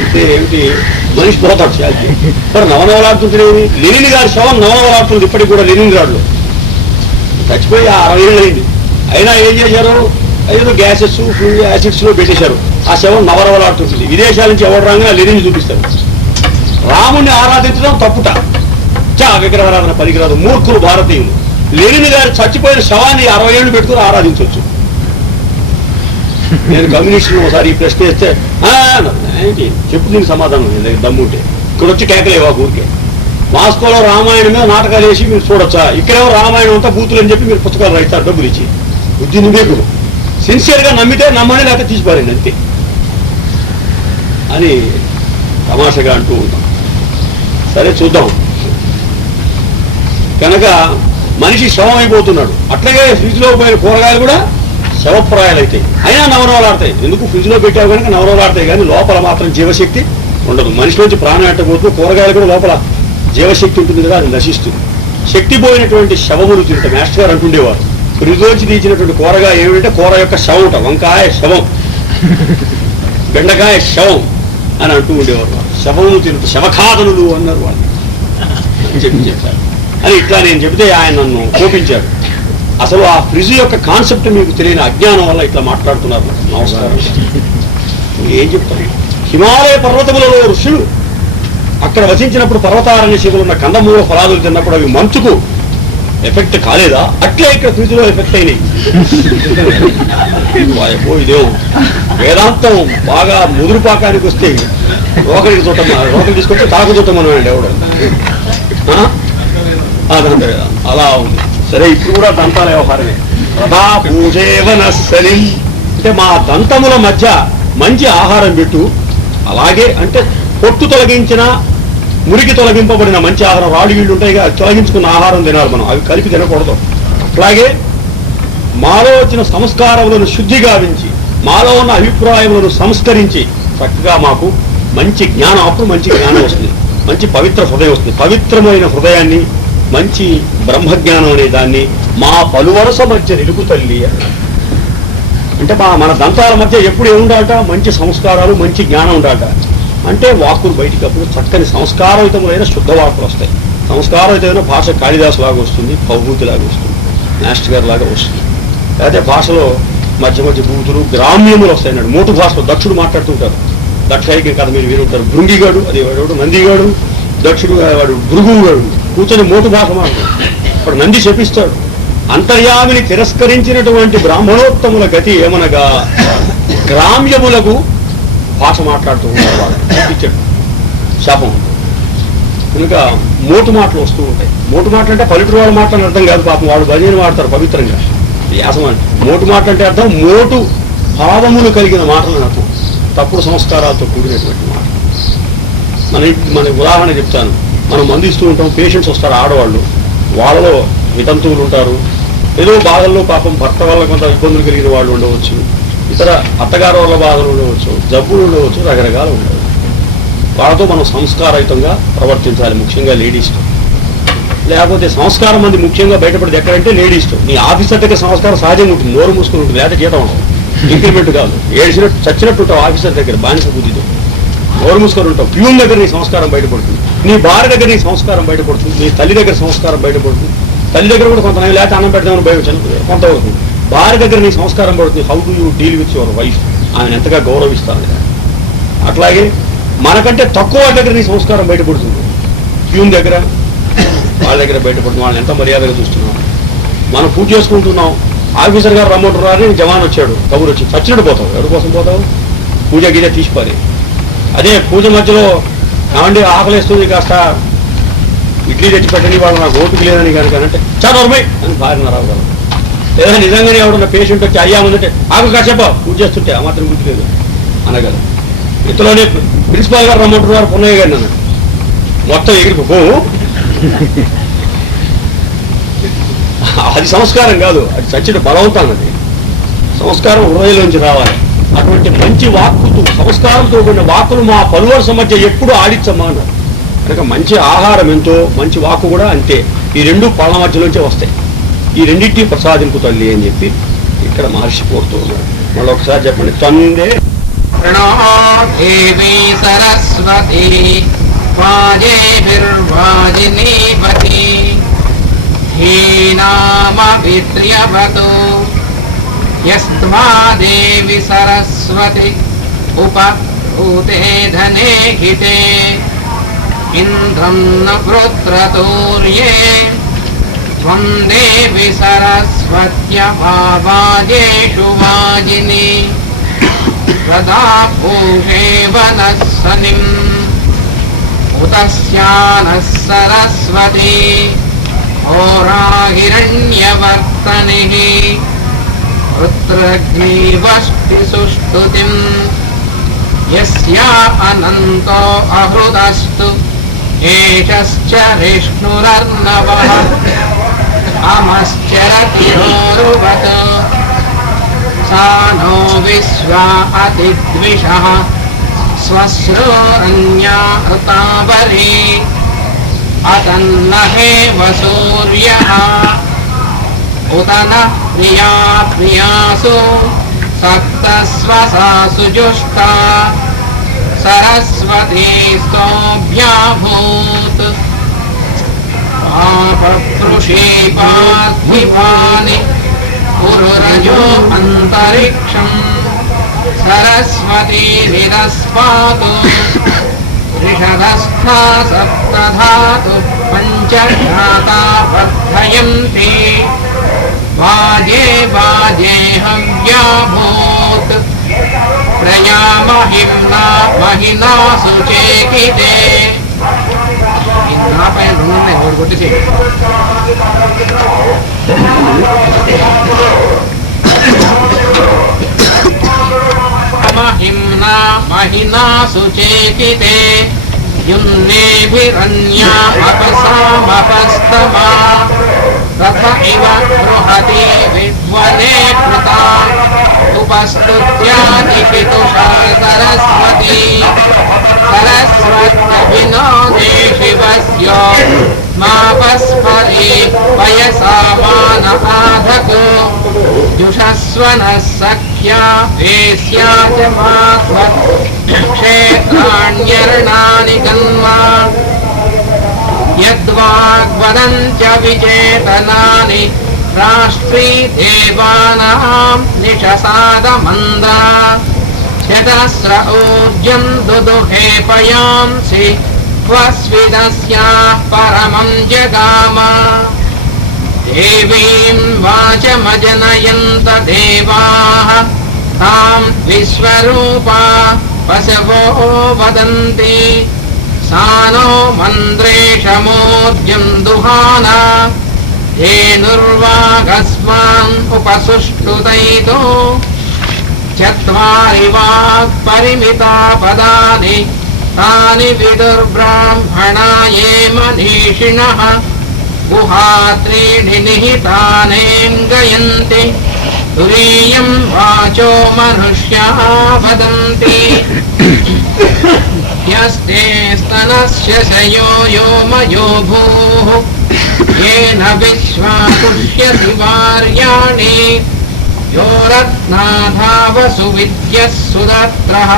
అంటే ఏమిటి, మనిషి పోతాడు శాంతి. మరి నవనవలాడుతుంటేనేమి, లెనిన్ గారి శవం నవనవలాడుతుంది ఇప్పటికి కూడా. లెనిన్ గారిలో చచ్చిపోయి 60 ఏళ్ళు అయింది. అయినా ఏం చేశారు, ఏదో గ్యాసెస్ యాసిడ్స్ లో పెట్టేశారు. ఆ శవం నవనవలాడుతుంటుంది. విదేశాల నుంచి ఎవరు రాగానే లెనిన్ చూపిస్తారు. రాముణ్ణి ఆరాధించడం తప్పుట, విగ్రహారాధన పనికిరాదు, మూర్ఖులు భారతీయులు. లెనిన్ గారు చచ్చిపోయిన శవాన్ని 60 ఏళ్ళు పెట్టుకుని ఆరాధించవచ్చు. నేను కమ్యూనిస్టులు ఒకసారి ఈ ప్రశ్న వేస్తే ఏంటి చెప్పు దీనికి సమాధానం దమ్ముంటే. ఇక్కడ వచ్చి కేకలేవా ఊరికే. మాస్కోలో రామాయణం మీద నాటకాలు వేసి మీరు చూడొచ్చా, ఇక్కడేమో రామాయణం అంతా బూతులు అని చెప్పి మీరు పుస్తకాలు రాయిస్తారు డబ్బులు ఇచ్చి. బుద్ధి వివేకులు సిన్సియర్గా నమ్మితే నమ్మని, లేకపోతే తీసిపారండి అంతే అని తమాషగా అంటూ ఉంటాం. సరే చూద్దాం. కనుక మనిషి శవం అయిపోతున్నాడు. అట్లాగే ఫ్రిడ్జ్లో పోయిన కూరగాయలు కూడా శవప్రాయాలు అవుతాయి. అయినా నవనవలాడతాయి. ఎందుకు, ఫ్రిడ్జ్లో పెట్టావు కనుక నవనవలాడతాయి. కానీ లోపల మాత్రం జీవశక్తి ఉండదు. మనిషిలోంచి ప్రాణం ఎట్టబోతూ కూరగాయలు కూడా లోపల జీవశక్తి ఉంటుంది కదా, అది నశిస్తుంది. శక్తి పోయినటువంటి శవములు తింటాం. మాస్టర్ గారు అంటుండేవారు, ఫ్రిడ్జ్లోంచి తీసినటువంటి కూరగాయ ఏమిటంటే కూర యొక్క శవం, వంకాయ శవం, బెండకాయ శవం అని అంటూ ఉండేవారు. శవములు తింటూ శవఖాదనులు అన్నారు వాళ్ళు అని చెప్పారు. అని ఇట్లా నేను చెబితే ఆయన నన్ను కోపించారు. అసలు ఆ ఫ్రిడ్జ్ యొక్క కాన్సెప్ట్ మీకు తెలియని అజ్ఞానం వల్ల ఇట్లా మాట్లాడుతున్నారు. నమస్కారం. ఏం చెప్తాను, హిమాలయ పర్వతములలో ఋషులు అక్కడ వసించినప్పుడు పర్వతారణ్య శివులు ఉన్న కందమూల ఫలాదులు తిన్నప్పుడు అవి మంచుకు ఎఫెక్ట్ కాలేదా? అట్లే ఇక్కడ ఫ్రిడ్జ్లో ఎఫెక్ట్ అయినాయి. ఇదే వేదాంతం బాగా ముదురు పాకానికి వస్తే రోకలికి రోకలి తీసుకొస్తే తాకు చూడమన్నాడు ఎవడు. అదంతే అలా ఉంది. సరే, ఇప్పుడు కూడా దంతాల వ్యవహారమే. ప్రదా పూజేవనస్సని అంటే మా దంతముల మధ్య మంచి ఆహారం పెట్టు. అలాగే అంటే పొట్టు తొలగించిన మురికి తొలగింపబడిన మంచి ఆహారం, రాళ్ళు వీళ్ళు ఉంటాయిగా, తొలగించుకున్న ఆహారం తినాలి మనం, అవి కలిపి తినకూడదు. అట్లాగే మాలో వచ్చిన సంస్కారములను శుద్ధి గావించి మాలో ఉన్న అభిప్రాయములను సంస్కరించి చక్కగా మాకు మంచి జ్ఞానం, అప్పుడు మంచి జ్ఞానం వస్తుంది, మంచి పవిత్ర హృదయం వస్తుంది. పవిత్రమైన హృదయాన్ని, మంచి బ్రహ్మజ్ఞానం అనే దాన్ని మా పలువరస మధ్య నిలుపు తల్లి అంటే మన దంతాల మధ్య ఎప్పుడు ఏముండాలట, మంచి సంస్కారాలు, మంచి జ్ఞానం ఉండాలట. అంటే వాక్కులు బయటికి అప్పుడు చక్కని సంస్కారయుతములైన శుద్ధ వాక్కులు వస్తాయి. సంస్కారయుతమైన భాష కాళిదాసు లాగా వస్తుంది, భవభూతి లాగా వస్తుంది, మాస్టర్ గారి లాగా వస్తుంది. అయితే భాషలో మధ్య మధ్య భూతులు, గ్రామ్యములు వస్తాయన్నాడు. మోటు భాషలో దక్షుడు మాట్లాడుతుంటారు. దక్షైక్య కథ మీరు వినుంటారు. భృంగిగాడు, అది వాడు నందిగాడు, దక్షుడు వాడు భృగుగాడు కూర్చొని మోటు భాష మాట్లాడు. వాడు నంది శపిస్తాడు. అంతర్యామిని తిరస్కరించినటువంటి బ్రాహ్మణోత్తముల గతి ఏమనగా గ్రామ్యములకు భాష మాట్లాడుతూ ఉంటారు. వాళ్ళు చూపించాడు శాపం. కనుక మోటు మాటలు వస్తూ ఉంటాయి. మోటు మాటలు అంటే పల్లెటూరు వాళ్ళ మాటలు అర్థం కాదు, పాపం వాళ్ళు భజన వాడతారు పవిత్రంగా. వ్యాసం అంటే మోటు మాట అంటే అర్థం మోటు భావములు కలిగిన మాటలను అర్థం, తప్పుడు సంస్కారాలతో కూడినటువంటి మాట. మన ఉదాహరణ చెప్తాను. మనం మందిస్తూ ఉంటాం, పేషెంట్స్ వస్తారు ఆడవాళ్ళు, వాళ్ళలో వితంతువులు ఉంటారు, ఏదో బాధల్లో పాపం భర్త వల్ల కొంత ఇబ్బందులు కలిగిన వాళ్ళు ఉండవచ్చు, ఇతర అత్తగారు వల్ల బాధలు ఉండవచ్చు, జబ్బులు ఉండవచ్చు, రకరకాలు ఉండవచ్చు. వాళ్ళతో మనం సంస్కారయుతంగా ప్రవర్తించాలి, ముఖ్యంగా లేడీస్తో. లేకపోతే సంస్కారం మంది ముఖ్యంగా బయటపడేది ఎక్కడంటే లేడీస్తో. నీ ఆఫీసర్ దగ్గర సంస్కారం సహజంగా ఉంటుంది, నోరు మూసుకుని ఉంటుంది, లేకపోతే జీతం ఉండదు, ఇంక్రిమెంట్ కాదు, ఏడ్చినట్టు చచ్చినట్టు ఉంటావు ఆఫీసర్ దగ్గర బానిస బుద్ధితో, నోరు మూసుకొని ఉంటావు. ప్యూన్ దగ్గర నీ సంస్కారం బయటపడుతుంది, నీ భార్య దగ్గర నీ సంస్కారం బయటపడుతుంది, నీ తల్లి దగ్గర సంస్కారం బయటపడుతుంది. తల్లి దగ్గర కూడా కొంత లేకపోతే అన్నం పెడదామని భయం కొంత అవుతుంది. భార్య దగ్గర నీ సంస్కారం పడుతుంది. How do you deal with your wife, ఆమెను ఎంతగా గౌరవిస్తాను. అట్లాగే మనకంటే తక్కువ వాళ్ళ దగ్గర నీ సంస్కారం బయటపడుతుంది. ప్యూన్ దగ్గర వాళ్ళ దగ్గర బయటపడుతుంది, వాళ్ళని ఎంత మర్యాదగా చూస్తున్నాం. మనం పూజ చేసుకుంటున్నాం, ఆఫీసర్ గారు రమ్మంటున్నారని జవాన్ వచ్చాడు, కబురు వచ్చి చచ్చినట్టు పోతావు. ఎవరి కోసం పోతావు? పూజ గీజ తీసిపోయి. అదే పూజ మధ్యలో ఏమండి ఆకలిస్తుంది, కాస్త ఇడ్లీ తెచ్చి పెట్టని, వాళ్ళు నాకు ఓపిక లేదని కనుక అంటే చాలా నరమై అని భార్య రావు. లేదా నిజంగానే ఎవడన్నా పేషెంట్ వచ్చి అయ్యా ఉందంటే ఆకు కాసేపా పూజ చేస్తుంటే ఆ మాత్రం గుర్తు లేదు అనగలరు. ఇంతలోనే ప్రిన్సిపాల్ గారు రమ్మంటున్నారు, పున్నయ్య గారిని అన్నాడు, మొత్తం ఎగిరిపో. అది సంస్కారం కాదు, అది చచ్చిన బలవంతం. అది సంస్కారం హృదయంలోంచి రావాలి. అటువంటి మంచి వాక్కుతో, సంస్కారంతో కూడిన వాక్కులు మా పలువరుస మధ్య ఎప్పుడు ఆడించమ్మా అన్నారు. కనుక మంచి ఆహారం ఎంతో, మంచి వాక్కు కూడా అంతే. ఈ రెండు పళ్ళ మధ్యలోంచే వస్తాయి. ఈ రెండింటినీ ప్రసాదింపు తల్లి అని చెప్పి ఇక్కడ మహర్షి కోరుతూ ఉన్నాడు. మళ్ళీ ఒకసారి చెప్పండి. తందే దేవి సరస్వతి వాజేభిర్వాజినీపతి హీనామవిత్ర్యవతు యస్మాదేవి సరస్వతి ఉపూతే ధనే హితే ఇంద్రం న వృత్రతూర్యే త్వం దేవి సరస్వత్యమావాజేషు వాజిని తదా పూషే వనః సనిం ఉతస్యానః సరస్వతి హోరాహిరణ్యవర్తనిః రుద్రగ్రీవష్టి సుష్టుతిం యస్యా అనంతో అహృదస్తు ఏషశ్చరిష్ణురర్ణవః అమశ్చరతిరోరువత్ సా నో విశ్వా అతిద్విషః స్వశ్రోరన్యా ఋతావరీ అతన్నహేవ సూర్యః ఉత నః ప్రియా ప్రియాసు సప్తస్వసాసు జుష్టా సరస్వతీ స్తోభ్యాభూత్ పాపృషీ పార్థివాని పురురజో అంతరిక్షం సరస్వతీ విరస్పాతు రిషధస్థా సప్తధాతు పంచఘాతా వర్ధయంతి వాజే వాజే హవ్యాభూత్ ప్రయామహిమ్నా మహినా సుచేకితే. నా పైన రెండు ఉన్నాయి, ఒకటి కొట్టేసి మహిమ్నా మహినా वाहिन्नासु चेकिते युन्नेभिरन्या अपसामपस्तमा तथ इव बृहति विद्वने कृता उपस्तुत्यादिपितुषा सरस्वती सरस्वत्यभिनोदे शिवस्य मापस्फरे पयसा मानपाधको जुषस्वनः सख्या वेश्या च मास्वत् क्षेत्राण्यर्णानि गन्वा यद्वाग्वदञ्च विचेतनानि राष्ट्री देवानां निशसादमन्द्रा शतस्र ऊर्जं दुदुहे पयांसि स्वस्विदस्याः परमं जगाम देवीं वाचमजनयन्त देवाः तां विश्वरूपा पशवो वदन्ति सा नो मन्द्रेशमोर्जं दुहाना धेनुर्वागस्मान् उपसुष्टुतैतो चत्वारि वाक्परिमिता पदानि तानि विदुर्ब्राह्मणा ये मनीषिणः गुहात्रीणि निहितानेऽङ्गयन्ति तुरीयं वाचो मनुष्याः वदन्ति यस्ते स्तनस्य शयो यो मयो भूः येन विश्वा पुष्यति वार्याणि यो रत्नाधावसु विद्यः सुदत्रः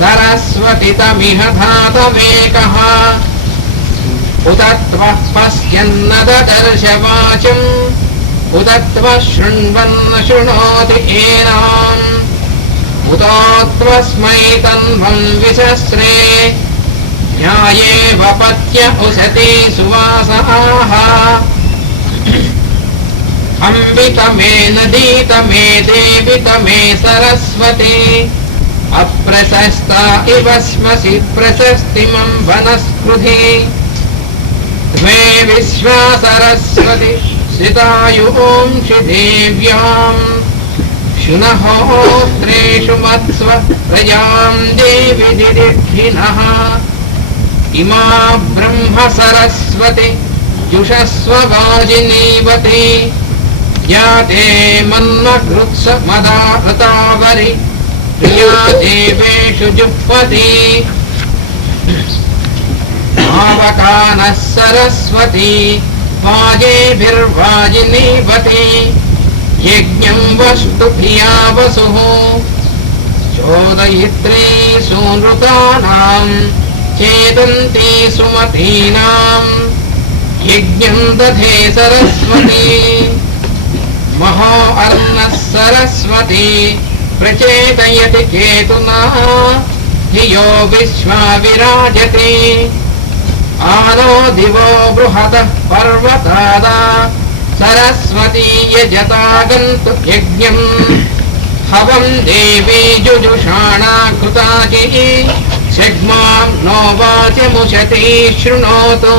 सरस्वति तमिह धातवेकः उत त्वः पश्यन्न ददर्शवाचम् उत त्वः शृण्वन्न शृणोति एनाम् उतो त्वस्मै तन्वं विसस्रे न्यायेव पत्य उसति सुवासाः अम्बितमे नदीतमे देवितमे सरस्वती अप्रशस्ता इव स्मसि प्रशस्तिमं वनस्पृधि त्वे विश्वा सरस्वति सितायुंषि देव्याम् शुनहोत्रेषु मत्स्व प्रजां देवि दिदिभिनः इमा ब्रह्म सरस्वति जुषस्व वाजिनीवति याते मन्मकृत्स मदावतावरि प्रिया देवेषु जुह्वति आवकानः सरस्वती वाजेभिर्वाजिनीवति यज्ञं वस्तु प्रिया वसुः चोदयित्री सुनृतानां चेदन्ति सुमतीनां यज्ञं दधे सरस्वती महो अर्णः सरस्वती प्रचेतयति केतुना धियो विश्वा विराजते आनो दिवो बृहतः पर्वतादा सरस्वती यजतागन्तु यज्ञम् हवं देवी जुजुषाणा कृताचिः शग्मां नो वाचमुशती शृणोतु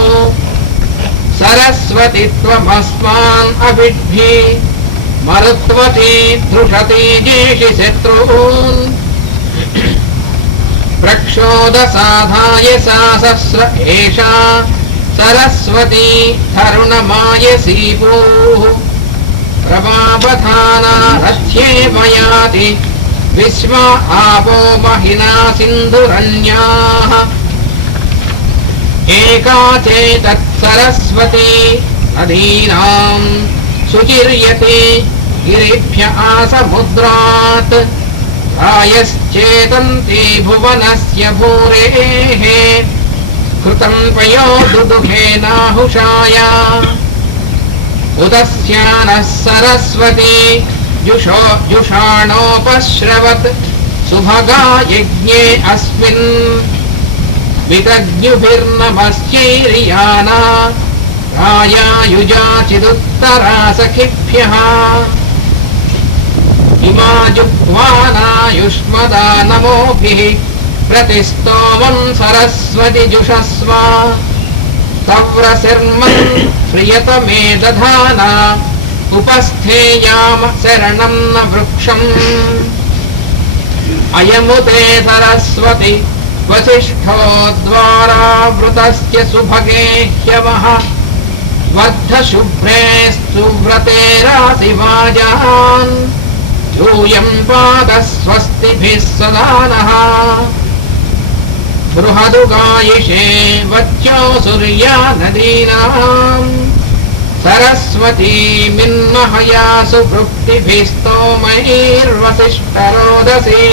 सरस्वती त्वमस्मान् अभिद्धि मरुत्वती धृषति जेषि शत्रून् प्रक्षोदसाधाय सा सस्र एषा सरस्वती तरुणमायसी भूः प्रभावधाना रथ्ये मयाति विश्वा आपो महिना सिन्धुरन्याः एका चेतत् सरस्वती नदीनां सुचिर्यते गिरिभ्य आसमुद्रात् रायश्चेतन्ति भुवनस्य भूरेः कृतं पयो दुदुघेनाहुषाया उदस्यानः सरस्वती जुषाणोपश्रवत् सुभगा यज्ञे अस्मिन् विदग्युभिर्नमस्यैर्याना रायायुजाचिदुत्तरा सखिभ्यः इमा जुह्वानायुष्मदा नमोभिः प्रतिस्तोमं सरस्वति जुषस्व तव्रसिर्मन् प्रियतमे दधाना उपस्थेयाम शरणं न वृक्षम् అయముతే సరస్వతి వసిష్ఠోద్వారా వృతస్య సుభగే హ్యవః వద్ధ శుభ్రే సువ్రతేరాసి వాజాన్ యూయం పాద స్వస్తిభిః సదానః బృహదుగాయిషే వచ్చో సూర్యా నదీనాం సరస్వతీ మిన్మహయాసు భృక్తిభిస్తోమైర్వసిష్ఠరోదసీ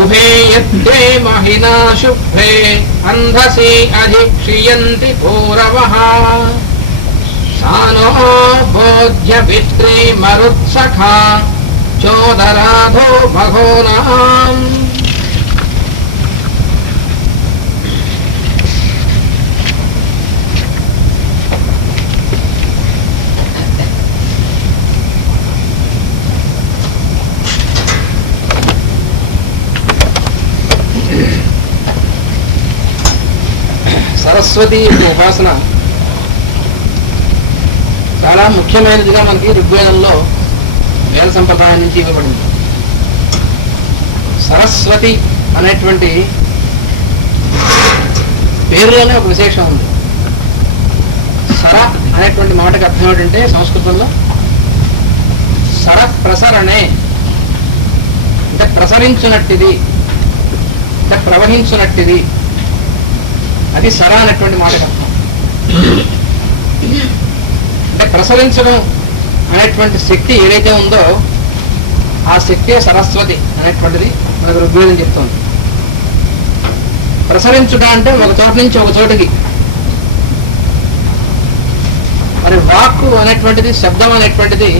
ఉభే యద్దే మహినా శుభ్రే అంధసీ అధిక్షియంతి పూరవః సానో బోధ్య పిత్రీ మరుత్సఖా చోదరాధో భగోనాం. సరస్వతి యొక్క ఉపాసన చాలా ముఖ్యమైనదిగా మనకి ఋగ్వేదంలో వేద సంప్రదాయం నుంచి ఇవ్వబడింది. సరస్వతి అనేటువంటి పేరులోనే ఒక విశేషం ఉంది. సర అనేటువంటి మాటకి అర్థం ఏమిటంటే సంస్కృతంలో సర ప్రసరణే అంటే ప్రసరించునట్టిది, అంటే ప్రవహించునట్టిది, అది సర అనేటువంటి మాటకి అర్థం. అంటే ప్రసరించడం అనేటువంటి శక్తి ఏదైతే ఉందో ఆ శక్తే సరస్వతి అనేటువంటిది మనకు ఋగ్వేదం చెప్తోంది. ప్రసరించుట అంటే ఒక చోట నుంచి ఒక చోటుకి. మరి వాక్కు అనేటువంటిది, శబ్దం అనేటువంటిది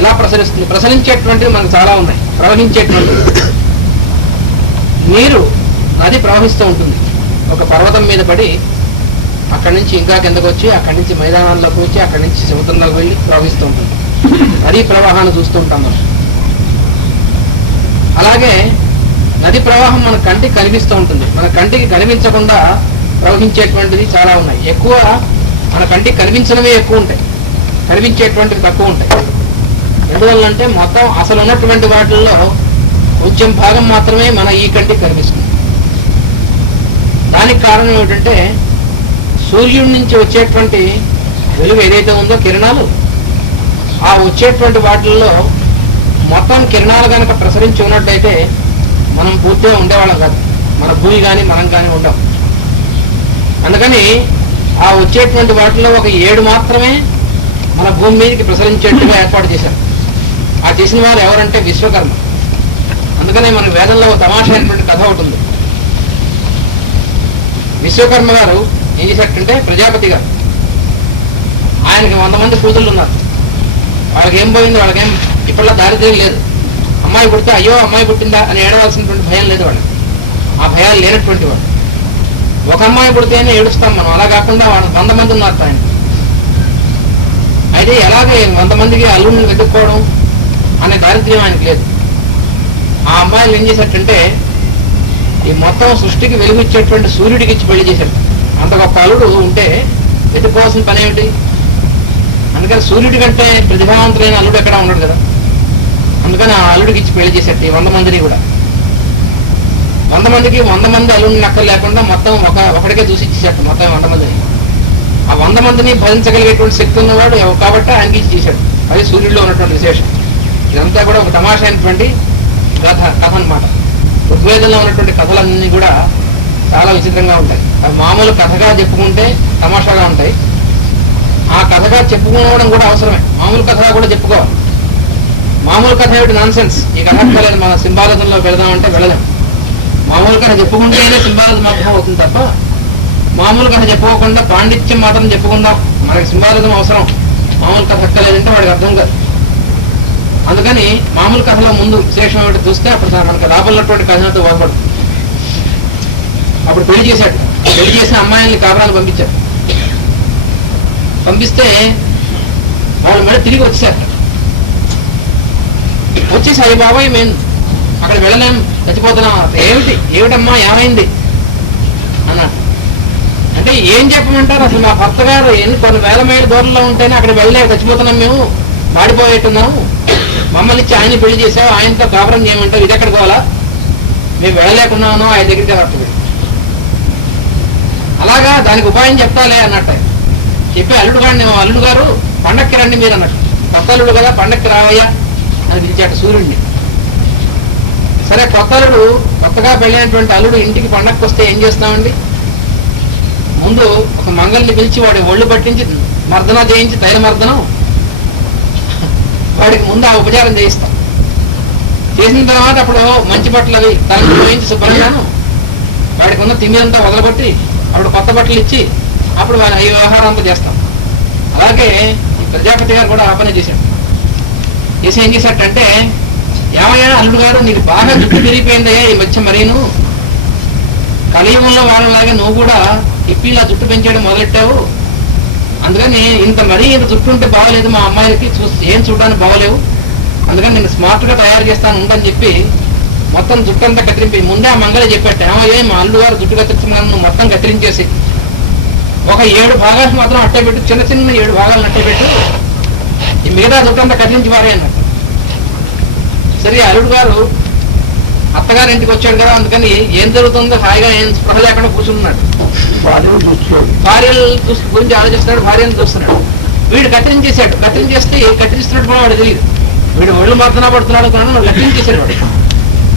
ఎలా ప్రసరిస్తుంది? ప్రసరించేటువంటివి మనకు చాలా ఉన్నాయి. ప్రవహించేటువంటివి నీరు, నది ప్రవహిస్తూ ఉంటుంది. ఒక పర్వతం మీద పడి అక్కడి నుంచి ఇంకా కిందకు వచ్చి, అక్కడి నుంచి మైదానాల్లోకి వచ్చి, అక్కడి నుంచి సముద్రంలోకి వెళ్ళి ప్రవహిస్తూ ఉంటుంది. నదీ ప్రవాహాన్ని చూస్తూ ఉంటాం మనం. అలాగే నది ప్రవాహం మన కంటికి కనిపిస్తూ ఉంటుంది. మన కంటికి కనిపించకుండా ప్రవహించేటువంటిది చాలా ఉన్నాయి. ఎక్కువ మన కంటికి కనిపించడమే ఎక్కువ ఉంటాయి, కనిపించేటువంటివి తక్కువ ఉంటాయి. ఎందువల్లంటే మొత్తం అసలు ఉన్నటువంటి వాటిల్లో కొంచెం భాగం మాత్రమే మన ఈ కంటికి కనిపిస్తుంది. దానికి కారణం ఏమిటంటే సూర్యుడి నుంచి వచ్చేటువంటి వెలుగు ఏదైతే ఉందో, కిరణాలు, ఆ వచ్చేటువంటి వాటిల్లో మొత్తం కిరణాలు కనుక ప్రసరించి ఉన్నట్టయితే మనం పూర్తిగా ఉండేవాళ్ళం కాదు. మన భూమి కానీ మనం కానీ ఉండం. అందుకని ఆ వచ్చేటువంటి వాటిల్లో ఒక 7 మాత్రమే మన భూమి మీదకి ప్రసరించేట్టుగా ఏర్పాటు చేశారు. ఆ చేసిన వారు ఎవరంటే విశ్వకర్మ. అందుకనే మన వేదంలో ఒక తమాషా అయినటువంటి కథ ఒకటి ఉంది. విశ్వకర్మ గారు ఏం చేశారంటే, ప్రజాపతి గారు, ఆయనకి 100 మంది కూతుళ్ళు ఉన్నారు. వాళ్ళకి ఏం పోయింది, వాళ్ళకేం ఇప్పట్లో దారిద్ర్యం లేదు. అమ్మాయి పుడితే అయ్యో అమ్మాయి పుట్టిందా అని ఏడవలసినటువంటి భయం లేదు వాళ్ళకి. ఆ భయాలు లేనటువంటి వాడు. ఒక అమ్మాయి పుడితేనే ఏడుస్తాం మనం, అలా కాకుండా 100 మంది ఉన్నారు ఆయన. అయితే ఎలాగే 100 మందికి అల్లుడిని వెతుక్కోవడం అనే దారిద్ర్యం ఆయనకి లేదు. ఆ అమ్మాయిలు ఏం చేశారంటే, ఈ మొత్తం సృష్టికి వెలుగుచ్చేటువంటి సూర్యుడికి ఇచ్చి పెళ్లి చేశాడు. అంత గొప్ప అల్లుడు ఉంటే వెతుక్కోవాల్సిన పని ఏమిటి? అందుకని సూర్యుడి కంటే ప్రతిభావంతులైన అల్లుడు ఎక్కడ ఉండడు కదా. అందుకని ఆ అల్లుడికి ఇచ్చి పెళ్లి చేసేట ఈ 100 మందిని కూడా. 100 మందికి 100 మంది అల్లుడిని అక్కడ లేకుండా మొత్తం ఒకడికే చూసి ఇచ్చేసాడు మొత్తం 100 మందిని. ఆ 100 మందిని భరించగలిగేటువంటి శక్తి ఉన్నవాడు కాబట్టి ఆయనకి ఇచ్చి చేశాడు. అది సూర్యుడిలో ఉన్నటువంటి విశేషం. ఇదంతా కూడా ఒక తమాషా అయినటువంటి కథ అన్నమాట. ఋగ్వేదంలో ఉన్నటువంటి కథలన్నీ కూడా చాలా విచిత్రంగా ఉంటాయి. అవి మామూలు కథగా చెప్పుకుంటే తమాషాగా ఉంటాయి. ఆ కథగా చెప్పుకోవడం కూడా అవసరమే. మామూలు కథగా కూడా చెప్పుకోవాలి. మామూలు కథ ఏమిటి? Non sense. ఈ కథ అక్కర్లేదు, మన సింబాలిజంలో వెళదామంటే వెళ్ళలేం. మామూలు కథ చెప్పుకుంటేనే సింబాలిజం అర్థం అవుతుంది తప్ప, మామూలు కథ చెప్పుకోకుండా పాండిత్యం మాత్రం చెప్పుకుందాం, మనకి సింబాలిజం అవసరం, మామూలు కథ అక్కర్లేదంటే వాడికి అర్థం కాదు. అందుకని మామూలు కథలో ముందు విశేషం ఏమిటి చూస్తే అప్పుడు మనకు లాభంలోటువంటి కథతో బాధపడు. అప్పుడు పెళ్లి చేశాడు. పెళ్లి చేసిన అమ్మాయిల్ని కాపురాలు పంపించాడు. పంపిస్తే వాళ్ళు మళ్ళీ తిరిగి వచ్చారు. వచ్చేసి అయ్యి బాబాయ్ మేము అక్కడ వెళ్ళలేం, చచ్చిపోతున్నాం. ఏమిటమ్మా ఏమైంది అన్నాడు. అంటే ఏం చెప్పమంటారు, అసలు మా భర్త గారు కొన్ని వేల మైళ్ళ దూరంలో ఉంటేనే అక్కడ వెళ్ళలేక చచ్చిపోతున్నాం, మేము మాడిపోయేట్టున్నాము, మమ్మల్ని ఇచ్చి ఆయన్ని పెళ్లి చేసావు, ఆయనతో కాపురం చేయమంటావు, ఇది ఎక్కడ పోవాలా, మేము వెళ్ళలేకున్నాను ఆయన దగ్గరికి రావట్లేదు. అలాగా దానికి ఉపాయం చెప్తాలే అన్నట్టు చెప్పి అల్లుడు గారు పండక్కి రండి మీరు అన్నట్టు. కొత్త అల్లుడు కదా, పండక్కి రావయ్యా అని పిలిచాడు సూర్యుడిని. సరే, కొత్తగా పెళ్ళినటువంటి అల్లుడు ఇంటికి పండక్కి వస్తే ఏం చేస్తామండి? ముందు ఒక మంగళని పిలిచి వాడి ఒళ్ళు పట్టించి మర్దన చేయించి తైల మర్దనం వాడికి ముందు ఆ ఉపచారం చేయిస్తాం. చేసిన తర్వాత అప్పుడు మంచి బట్టలు అవి తలని పోయించి శుభ్రంగాను వాడికి ఉన్న తిమ్మిదంతా వదలగొట్టి అప్పుడు కొత్త బట్టలు ఇచ్చి అప్పుడు ఈ వ్యవహారం అంతా చేస్తాం. అలాగే ఈ ప్రజాపతి గారు కూడా ఆ పని చేశాడు. చేసి ఏం చేశాడంటే, ఏమయ్యా అల్లుడు గారు నీకు బాగా జుట్టు పెరిగిపోయిందయ్యా ఈ మధ్య మరీను, కలియుగంలో వాళ్ళలాగా నువ్వు కూడా ఇప్పిలా జుట్టు పెంచేయడం మొదలెట్టావు, అందుకని ఇంత జుట్టు ఉంటే బాగోలేదు, మా అమ్మాయిలకి ఏం చూడడానికి బాగోలేవు, అందుకని నేను స్మార్ట్ గా తయారు చేస్తాను ఉండని చెప్పి మొత్తం జుట్టు అంతా కత్తిరింపి ముందే ఆ మంగళ చెప్పాట, ఏమయ్యే మా అల్లుడు గారు జుట్టు కత్తిరించమని నువ్వు మొత్తం కత్తిరించేసి ఒక 7 భాగాలు మాత్రం అట్టే పెట్టు, చిన్న 7 భాగాలను అట్టే పెట్టు, ఈ మిగతా జుట్టు అంతా కత్తిరించి పారే అన్నట్టు. సరే, అల్లుడు గారు అత్తగారి ఇంటికి వచ్చాడు కదా, అందుకని ఏం జరుగుతుందో హాయిగా ఏం స్పృహ లేకుండా కూర్చున్నాడు. భార్యలు గురించి ఆలోచిస్తున్నాడు, భార్యను చూస్తున్నాడు. వీడు కత్తిరించేశాడు. కత్తిరించేస్తే కత్తిరిస్తున్నట్టు కూడా వాడు తెలియదు. వీడు ఒళ్ళు మర్దన పడుతున్నాడు అనుకున్నాడు, కత్తిరించేశాడు వాడు.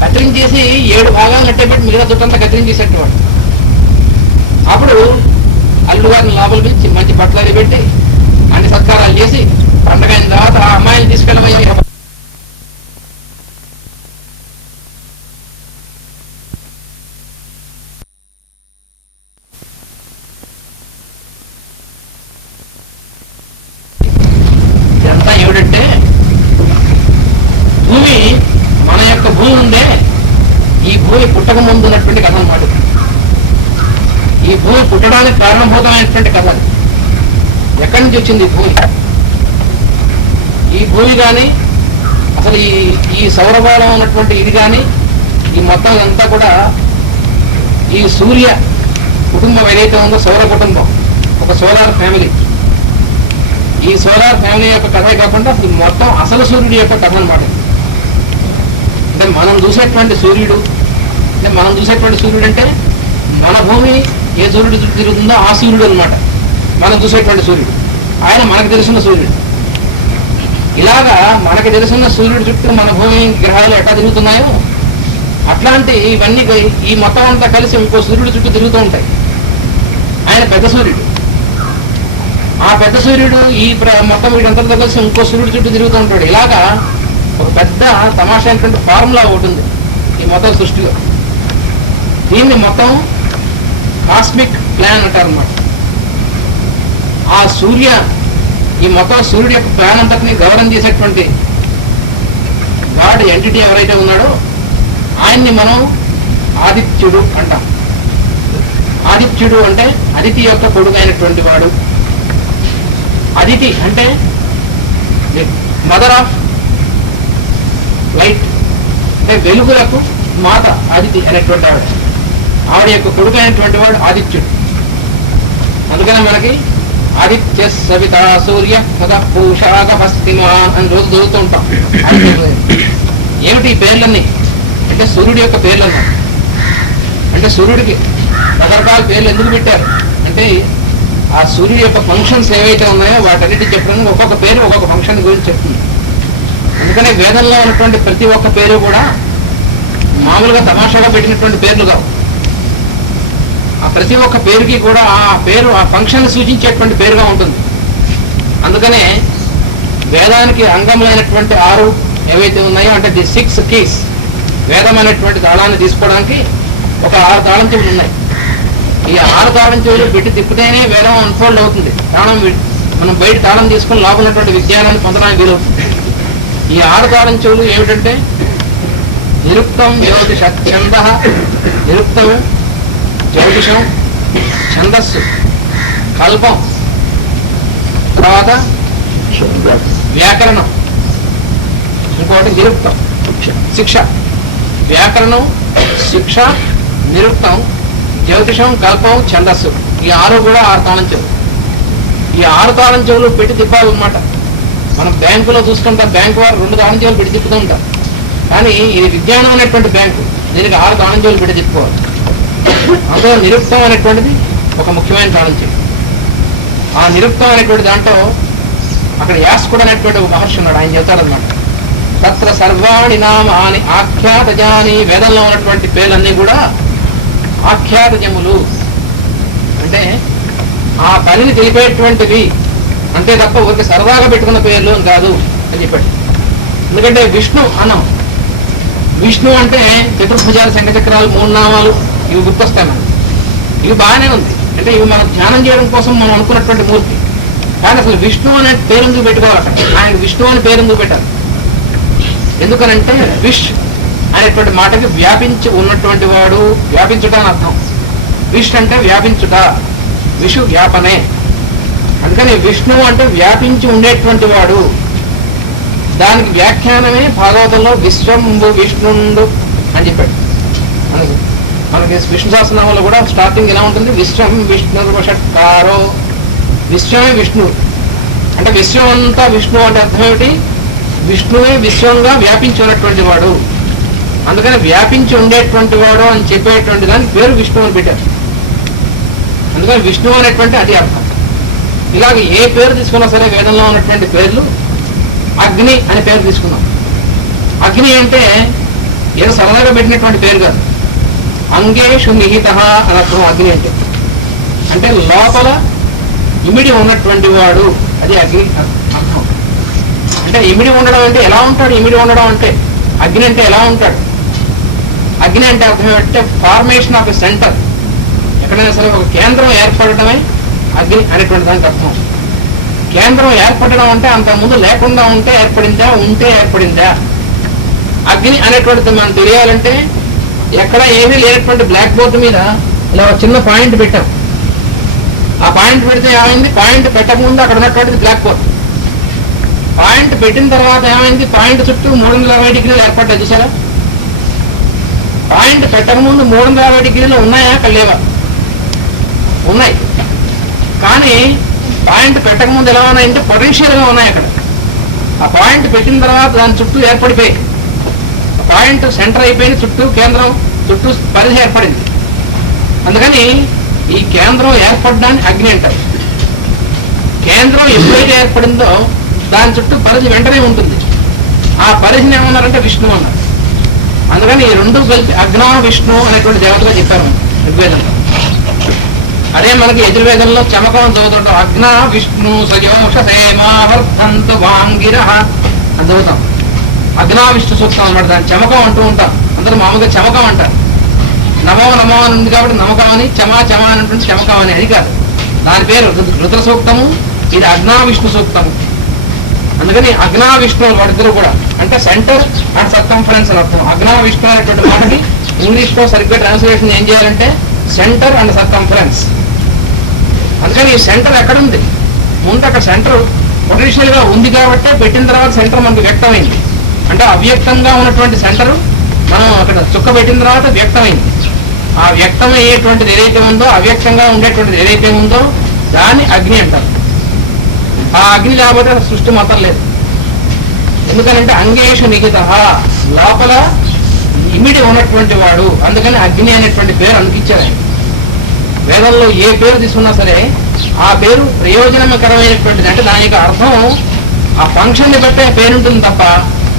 కత్తిరించేసి 7 భాగాలు నట్టేపెట్టి మిగతా చుట్టంతా కత్తిరించేసేట్టు వాడు. అప్పుడు అల్లుడు గారిని లోపల పిలిచి మంచి బట్టలు పెట్టి అన్ని సత్కారాలు చేసి పండగ అయిన తర్వాత ఆ అమ్మాయిని తీసుకెళ్ళబోయా. ఇదంతా ఏమిటంటే, భూమి మన యొక్క భూమి ఉందే, ఈ భూమి పుట్టక ముందు ఉన్నటువంటి కథ అన్నమాట. ఈ భూమి పుట్టడానికి కారణభూతమైనటువంటి కథ. ఎక్కడి నుంచి వచ్చింది ఈ భూమి? ఈ భూమి కానీ అసలు ఈ సౌరభావం ఉన్నటువంటి ఇది కానీ ఈ మొత్తం అంతా కూడా ఈ సూర్య కుటుంబం ఏదైతే ఉందో, సౌర కుటుంబం, ఒక సోలార్ ఫ్యామిలీ. ఈ సోలార్ ఫ్యామిలీ యొక్క కథే కాకుండా మొత్తం అసలు సూర్యుడి యొక్క కథ అనమాట. అంటే మనం చూసేటువంటి సూర్యుడు అంటే మన భూమి ఏ సూర్యుడు చుట్టూ తిరుగుతుందో ఆ సూర్యుడు అనమాట మనం చూసేటువంటి సూర్యుడు. ఆయన మనకు తెలుసున్న సూర్యుడు. ఇలాగా మనకి తెలుసున్న సూర్యుడు చుట్టూ మన భూమి గ్రహాలు ఎట్లా తిరుగుతున్నాయో అట్లాంటి ఇవన్నీ ఈ మొత్తం అంతా కలిసి ఇంకో సూర్యుడు చుట్టూ తిరుగుతూ ఉంటాయి. ఆయన పెద్ద సూర్యుడు. ఆ పెద్ద సూర్యుడు ఈ మొత్తం వీడంతటితో కలిసి ఇంకో సూర్యుడు చుట్టూ తిరుగుతూ ఉంటాడు. ఇలాగా ఒక పెద్ద తమాషా అయినటువంటి ఫార్ములా ఒకటి ఉంది ఈ మొత్తం సృష్టిలో. దీన్ని మొత్తం కాస్మిక్ ప్లాన్ అంటారు అన్నమాట. ఆ ఈ మొత్తం సూర్యుడి యొక్క ప్లాన్ అంతటిని గవర్నెన్స్ చేసేటువంటి గాడ్ ఎంటిటీ ఎవరైతే ఉన్నాడో ఆయన్ని మనం ఆదిత్యుడు అంటాం. ఆదిత్యుడు అంటే అదితి యొక్క కొడుకు అయినటువంటి వాడు. అదితి అంటే మదర్ ఆఫ్ లైట్, అంటే వెలుగులకు మాత అదితి అనేటువంటి ఆవిడ. ఆవిడ యొక్క కొడుకు అయినటువంటి వాడు ఆదిత్యుడు. అందుకనే మనకి ఆదిత్య సవిత సూర్య మద పూషాగ పశ్చిమాన్ అని రోజు చదువుతూ ఉంటాం. ఏమిటి ఈ పేర్లన్నీ అంటే సూర్యుడి యొక్క పేర్లు అన్నమాట. అంటే సూర్యుడికి రకరకాల పేర్లు ఎందుకు పెట్టారు అంటే ఆ సూర్యుడి యొక్క ఫంక్షన్స్ ఏవైతే ఉన్నాయో వాటన్నిటి చెప్పడానికి ఒక్కొక్క పేరు ఒక్కొక్క ఫంక్షన్ గురించి చెప్తుంది. అందుకనే వేదంలో ఉన్నటువంటి ప్రతి ఒక్క పేరు కూడా మామూలుగా తమాషాగా పెట్టినటువంటి పేర్లు కావు. ఆ ప్రతి ఒక్క పేరుకి కూడా ఆ పేరు ఆ ఫంక్షన్ సూచించేటువంటి పేరుగా ఉంటుంది. అందుకనే వేదానికి అంగములైనటువంటి 6 ఏవైతే ఉన్నాయో అంటే ది 6 keys, వేదం అనేటువంటి తాళాన్ని తీసుకోవడానికి ఒక 6 తాళం చెవులు ఉన్నాయి. ఈ 6 తాళం చెవులు పెట్టి తిప్పితేనే వేదం అన్ఫోల్డ్ అవుతుంది. తాళం మనం బయట తాళం తీసుకుని లోపల ఉన్నటువంటి విజ్ఞానాన్ని పొందడానికి వీలవుతుంది. ఈ 6 తాళం చెవులు ఏమిటంటే నిరుక్తం జ్యోతిష ఛంద, నిరుక్తం జ్యోతిషం, ఛందస్సు, కల్పం, తర్వాత వ్యాకరణం, ఇంకోటి నిరుక్తం, శిక్ష. వ్యాకరణం, శిక్ష, నిరుక్తం, జ్యోతిషం, కల్పం, ఛందస్సు. ఈ 6 కూడా 6 తాళం చెవులు. ఈ 6 తాళం చెవులు పెట్టి తిప్పాలన్నమాట. మనం బ్యాంకులో చూసుకుంటాం, బ్యాంకు వారు 2 దానంజోలు పెట్టి తిప్పుతూ ఉంటారు. కానీ ఇది విజ్ఞానం అనేటువంటి బ్యాంకు, దీనికి 6 దానంజోలు పెట్టి తిప్పుకోవాలి. అందులో నిరుక్తం అనేటువంటిది ఒక ముఖ్యమైన దానంజోలు. ఆ నిరుక్తం అనేటువంటి దాంట్లో అక్కడ యాస్కుడు అనేటువంటి ఒక మహర్షి ఉన్నాడు, ఆయన చెప్తారనమాట. తత్ర సర్వాణి నామాని ఆఖ్యాతజాని, వేదంలో ఉన్నటువంటి పేర్లన్నీ కూడా ఆఖ్యాతజములు, అంటే ఆ పనిని తెలిపేటువంటివి, అంతే తప్ప ఊరికి సరదాగా పెట్టుకున్న పేర్లు అని కాదు అని చెప్పాడు. ఎందుకంటే విష్ణు అన్నం, విష్ణు అంటే చతుర్భుజాలు, శంఖచక్రాలు, 3 నామాలు ఇవి గుర్తొస్తాయి మనకి. ఇవి బాగానే ఉంది, అంటే ఇవి మనం ధ్యానం చేయడం కోసం మనం అనుకున్నటువంటి మూర్తి. కానీ అసలు విష్ణు అనే పేరు ఎందుకు పెట్టుకోవాలి? అక్కడ ఆయన విష్ణు అనే పేరు ఎందుకు పెట్టాలి? ఎందుకనంటే విష్ అనేటువంటి మాటకి వ్యాపించి ఉన్నటువంటి వాడు, వ్యాపించుట అని అర్థం. విష్ అంటే వ్యాపించుట, విషు వ్యాపనే. అందుకని విష్ణువు అంటే వ్యాపించి ఉండేటువంటి వాడు. దానికి వ్యాఖ్యానమే భాగవతంలో విశ్వంబు విష్ణుండు అని చెప్పాడు. మనకి విష్ణు సహస్రనామంలో కూడా స్టార్టింగ్ ఎలా ఉంటుంది? విశ్వం విష్ణు షట్కారో, విశ్వమే విష్ణువు అంటే విశ్వం అంతా విష్ణువు అంటే అర్థం ఏమిటి? విష్ణువే విశ్వంగా వ్యాపించి ఉన్నటువంటి వాడు. అందుకని వ్యాపించి ఉండేటువంటి వాడు అని చెప్పేటువంటి దానికి పేరు విష్ణువు అని పెట్టారు. అందుకని విష్ణువు అనేటువంటి అది అర్థం. ఇలాగ ఏ పేరు తీసుకున్నా సరే వేదంలో ఉన్నటువంటి పేర్లు, అగ్ని అనే పేరు తీసుకున్నాం. అగ్ని అంటే ఏదో సరదాగా పెట్టినటువంటి పేరు కాదు. అంగేషు నిహిత అని అర్థం అగ్ని అంటే. అంటే లోపల ఇమిడి ఉన్నటువంటి వాడు, అది అగ్ని అర్థం. అంటే ఇమిడి ఉండడం అంటే ఎలా ఉంటాడు? ఇమిడి ఉండడం అంటే అగ్ని అంటే ఎలా ఉంటాడు? అగ్ని అంటే అర్థం ఏంటంటే ఫార్మేషన్ ఆఫ్ ఎ సెంటర్. ఎక్కడైనా సరే ఒక కేంద్రం ఏర్పడటమే అగ్ని అనేటువంటి దానికి అర్థం. కేంద్రం ఏర్పడడం అంటే అంతకుముందు లేకుండా ఉంటే ఏర్పడిందా, ఉంటే ఏర్పడిందా? అగ్ని అనేటువంటిది మనం తెలియాలంటే ఎక్కడ ఏమీ లేనటువంటి బ్లాక్ బోర్డు మీద ఇలా ఒక చిన్న పాయింట్ పెట్టాం. ఆ పాయింట్ పెడితే ఏమైంది? పాయింట్ పెట్టకముందు అక్కడ ఉన్నటువంటిది బ్లాక్ బోర్డ్. పాయింట్ పెట్టిన తర్వాత ఏమైంది? పాయింట్ చుట్టూ 360 డిగ్రీలు ఏర్పడ్డాయి, చూసారా? పాయింట్ పెట్టకముందు 360 డిగ్రీలు ఉన్నాయా? అక్కడ లేవా? ఉన్నాయి. కానీ పాయింట్ పెట్టకముందు ఎలా ఉన్నాయంటే పొటెన్షియల్గా ఉన్నాయి అక్కడ. ఆ పాయింట్ పెట్టిన తర్వాత దాని చుట్టూ ఏర్పడిపోయి, పాయింట్ సెంటర్ అయిపోయింది, చుట్టూ కేంద్రం చుట్టూ పరిధి ఏర్పడింది. అందుకని ఈ కేంద్రం ఏర్పడడాన్ని అగ్ని అంటారు. కేంద్రం ఎప్పుడైతే ఏర్పడిందో దాని చుట్టూ పరిధి వెంటనే ఉంటుంది. ఆ పరిధిని ఏమన్నారంటే విష్ణువు అన్నారు. అందుకని ఈ 2 కలిపి అగ్నా విష్ణు అనేటువంటి దేవతగా చెప్పారు ఋగ్వేదంలో. అదే మనకి యజుర్వేదంలో చమకం చదువుతుంటాం. అగ్నా విష్ణు సయోషసేమావర్ధంతు వాంగిర అని చదువుతాం. అగ్నా విష్ణు సూక్తం అన్నమాట. దాన్ని చమకం అంటూ ఉంటాం. అందరూ మామూలుగా చమకం అంటారు. నమో నమో అని ఉంది కాబట్టి నమకం అని, చమా చమా అనేటువంటి చమకం అని. అది కాదు, దాని పేరు రుద్ర సూక్తము. ఇది అగ్నా విష్ణు సూక్తము. అందుకని అగ్నా విష్ణు వాడిద్దరు కూడా అంటే సెంటర్ అండ్ సర్కంఫరెన్స్ అని అర్థం. అగ్నా విష్ణు అనేటువంటి మాటకి ఇంగ్లీష్ లో సరిగ్గా ట్రాన్స్లేషన్ ఏం చేయాలంటే సెంటర్ అండ్ సర్కంఫరెన్స్. అందుకని ఈ సెంటర్ ఎక్కడుంది? ముందు అక్కడ సెంటర్ పొటెన్షియల్ గా ఉంది కాబట్టి పెట్టిన తర్వాత సెంటర్ మనకు వ్యక్తమైంది. అంటే అవ్యక్తంగా ఉన్నటువంటి సెంటర్ మనం అక్కడ చుక్క పెట్టిన తర్వాత వ్యక్తమైంది. ఆ వ్యక్తమయ్యేటువంటిది ఏదైతే ఉందో, అవ్యక్తంగా ఉండేటువంటిది ఏదైతే ఉందో దాన్ని అగ్ని అంటారు. ఆ అగ్ని లేకపోతే సృష్టి మొత్తం లేదు. ఎందుకనంటే అంగేషు నిహిత, లోపల ఇమిడి ఉన్నటువంటి వాడు. అందుకని అగ్ని అనేటువంటి పేరు అందుకిచ్చారు ఆయన. వేదంలో ఏ పేరు తీసుకున్నా సరే ఆ పేరు ప్రయోజనకరమైనటువంటిది. అంటే దాని యొక్క అర్థం ఆ ఫంక్షన్ని బట్టే పేరు ఉంటుంది తప్ప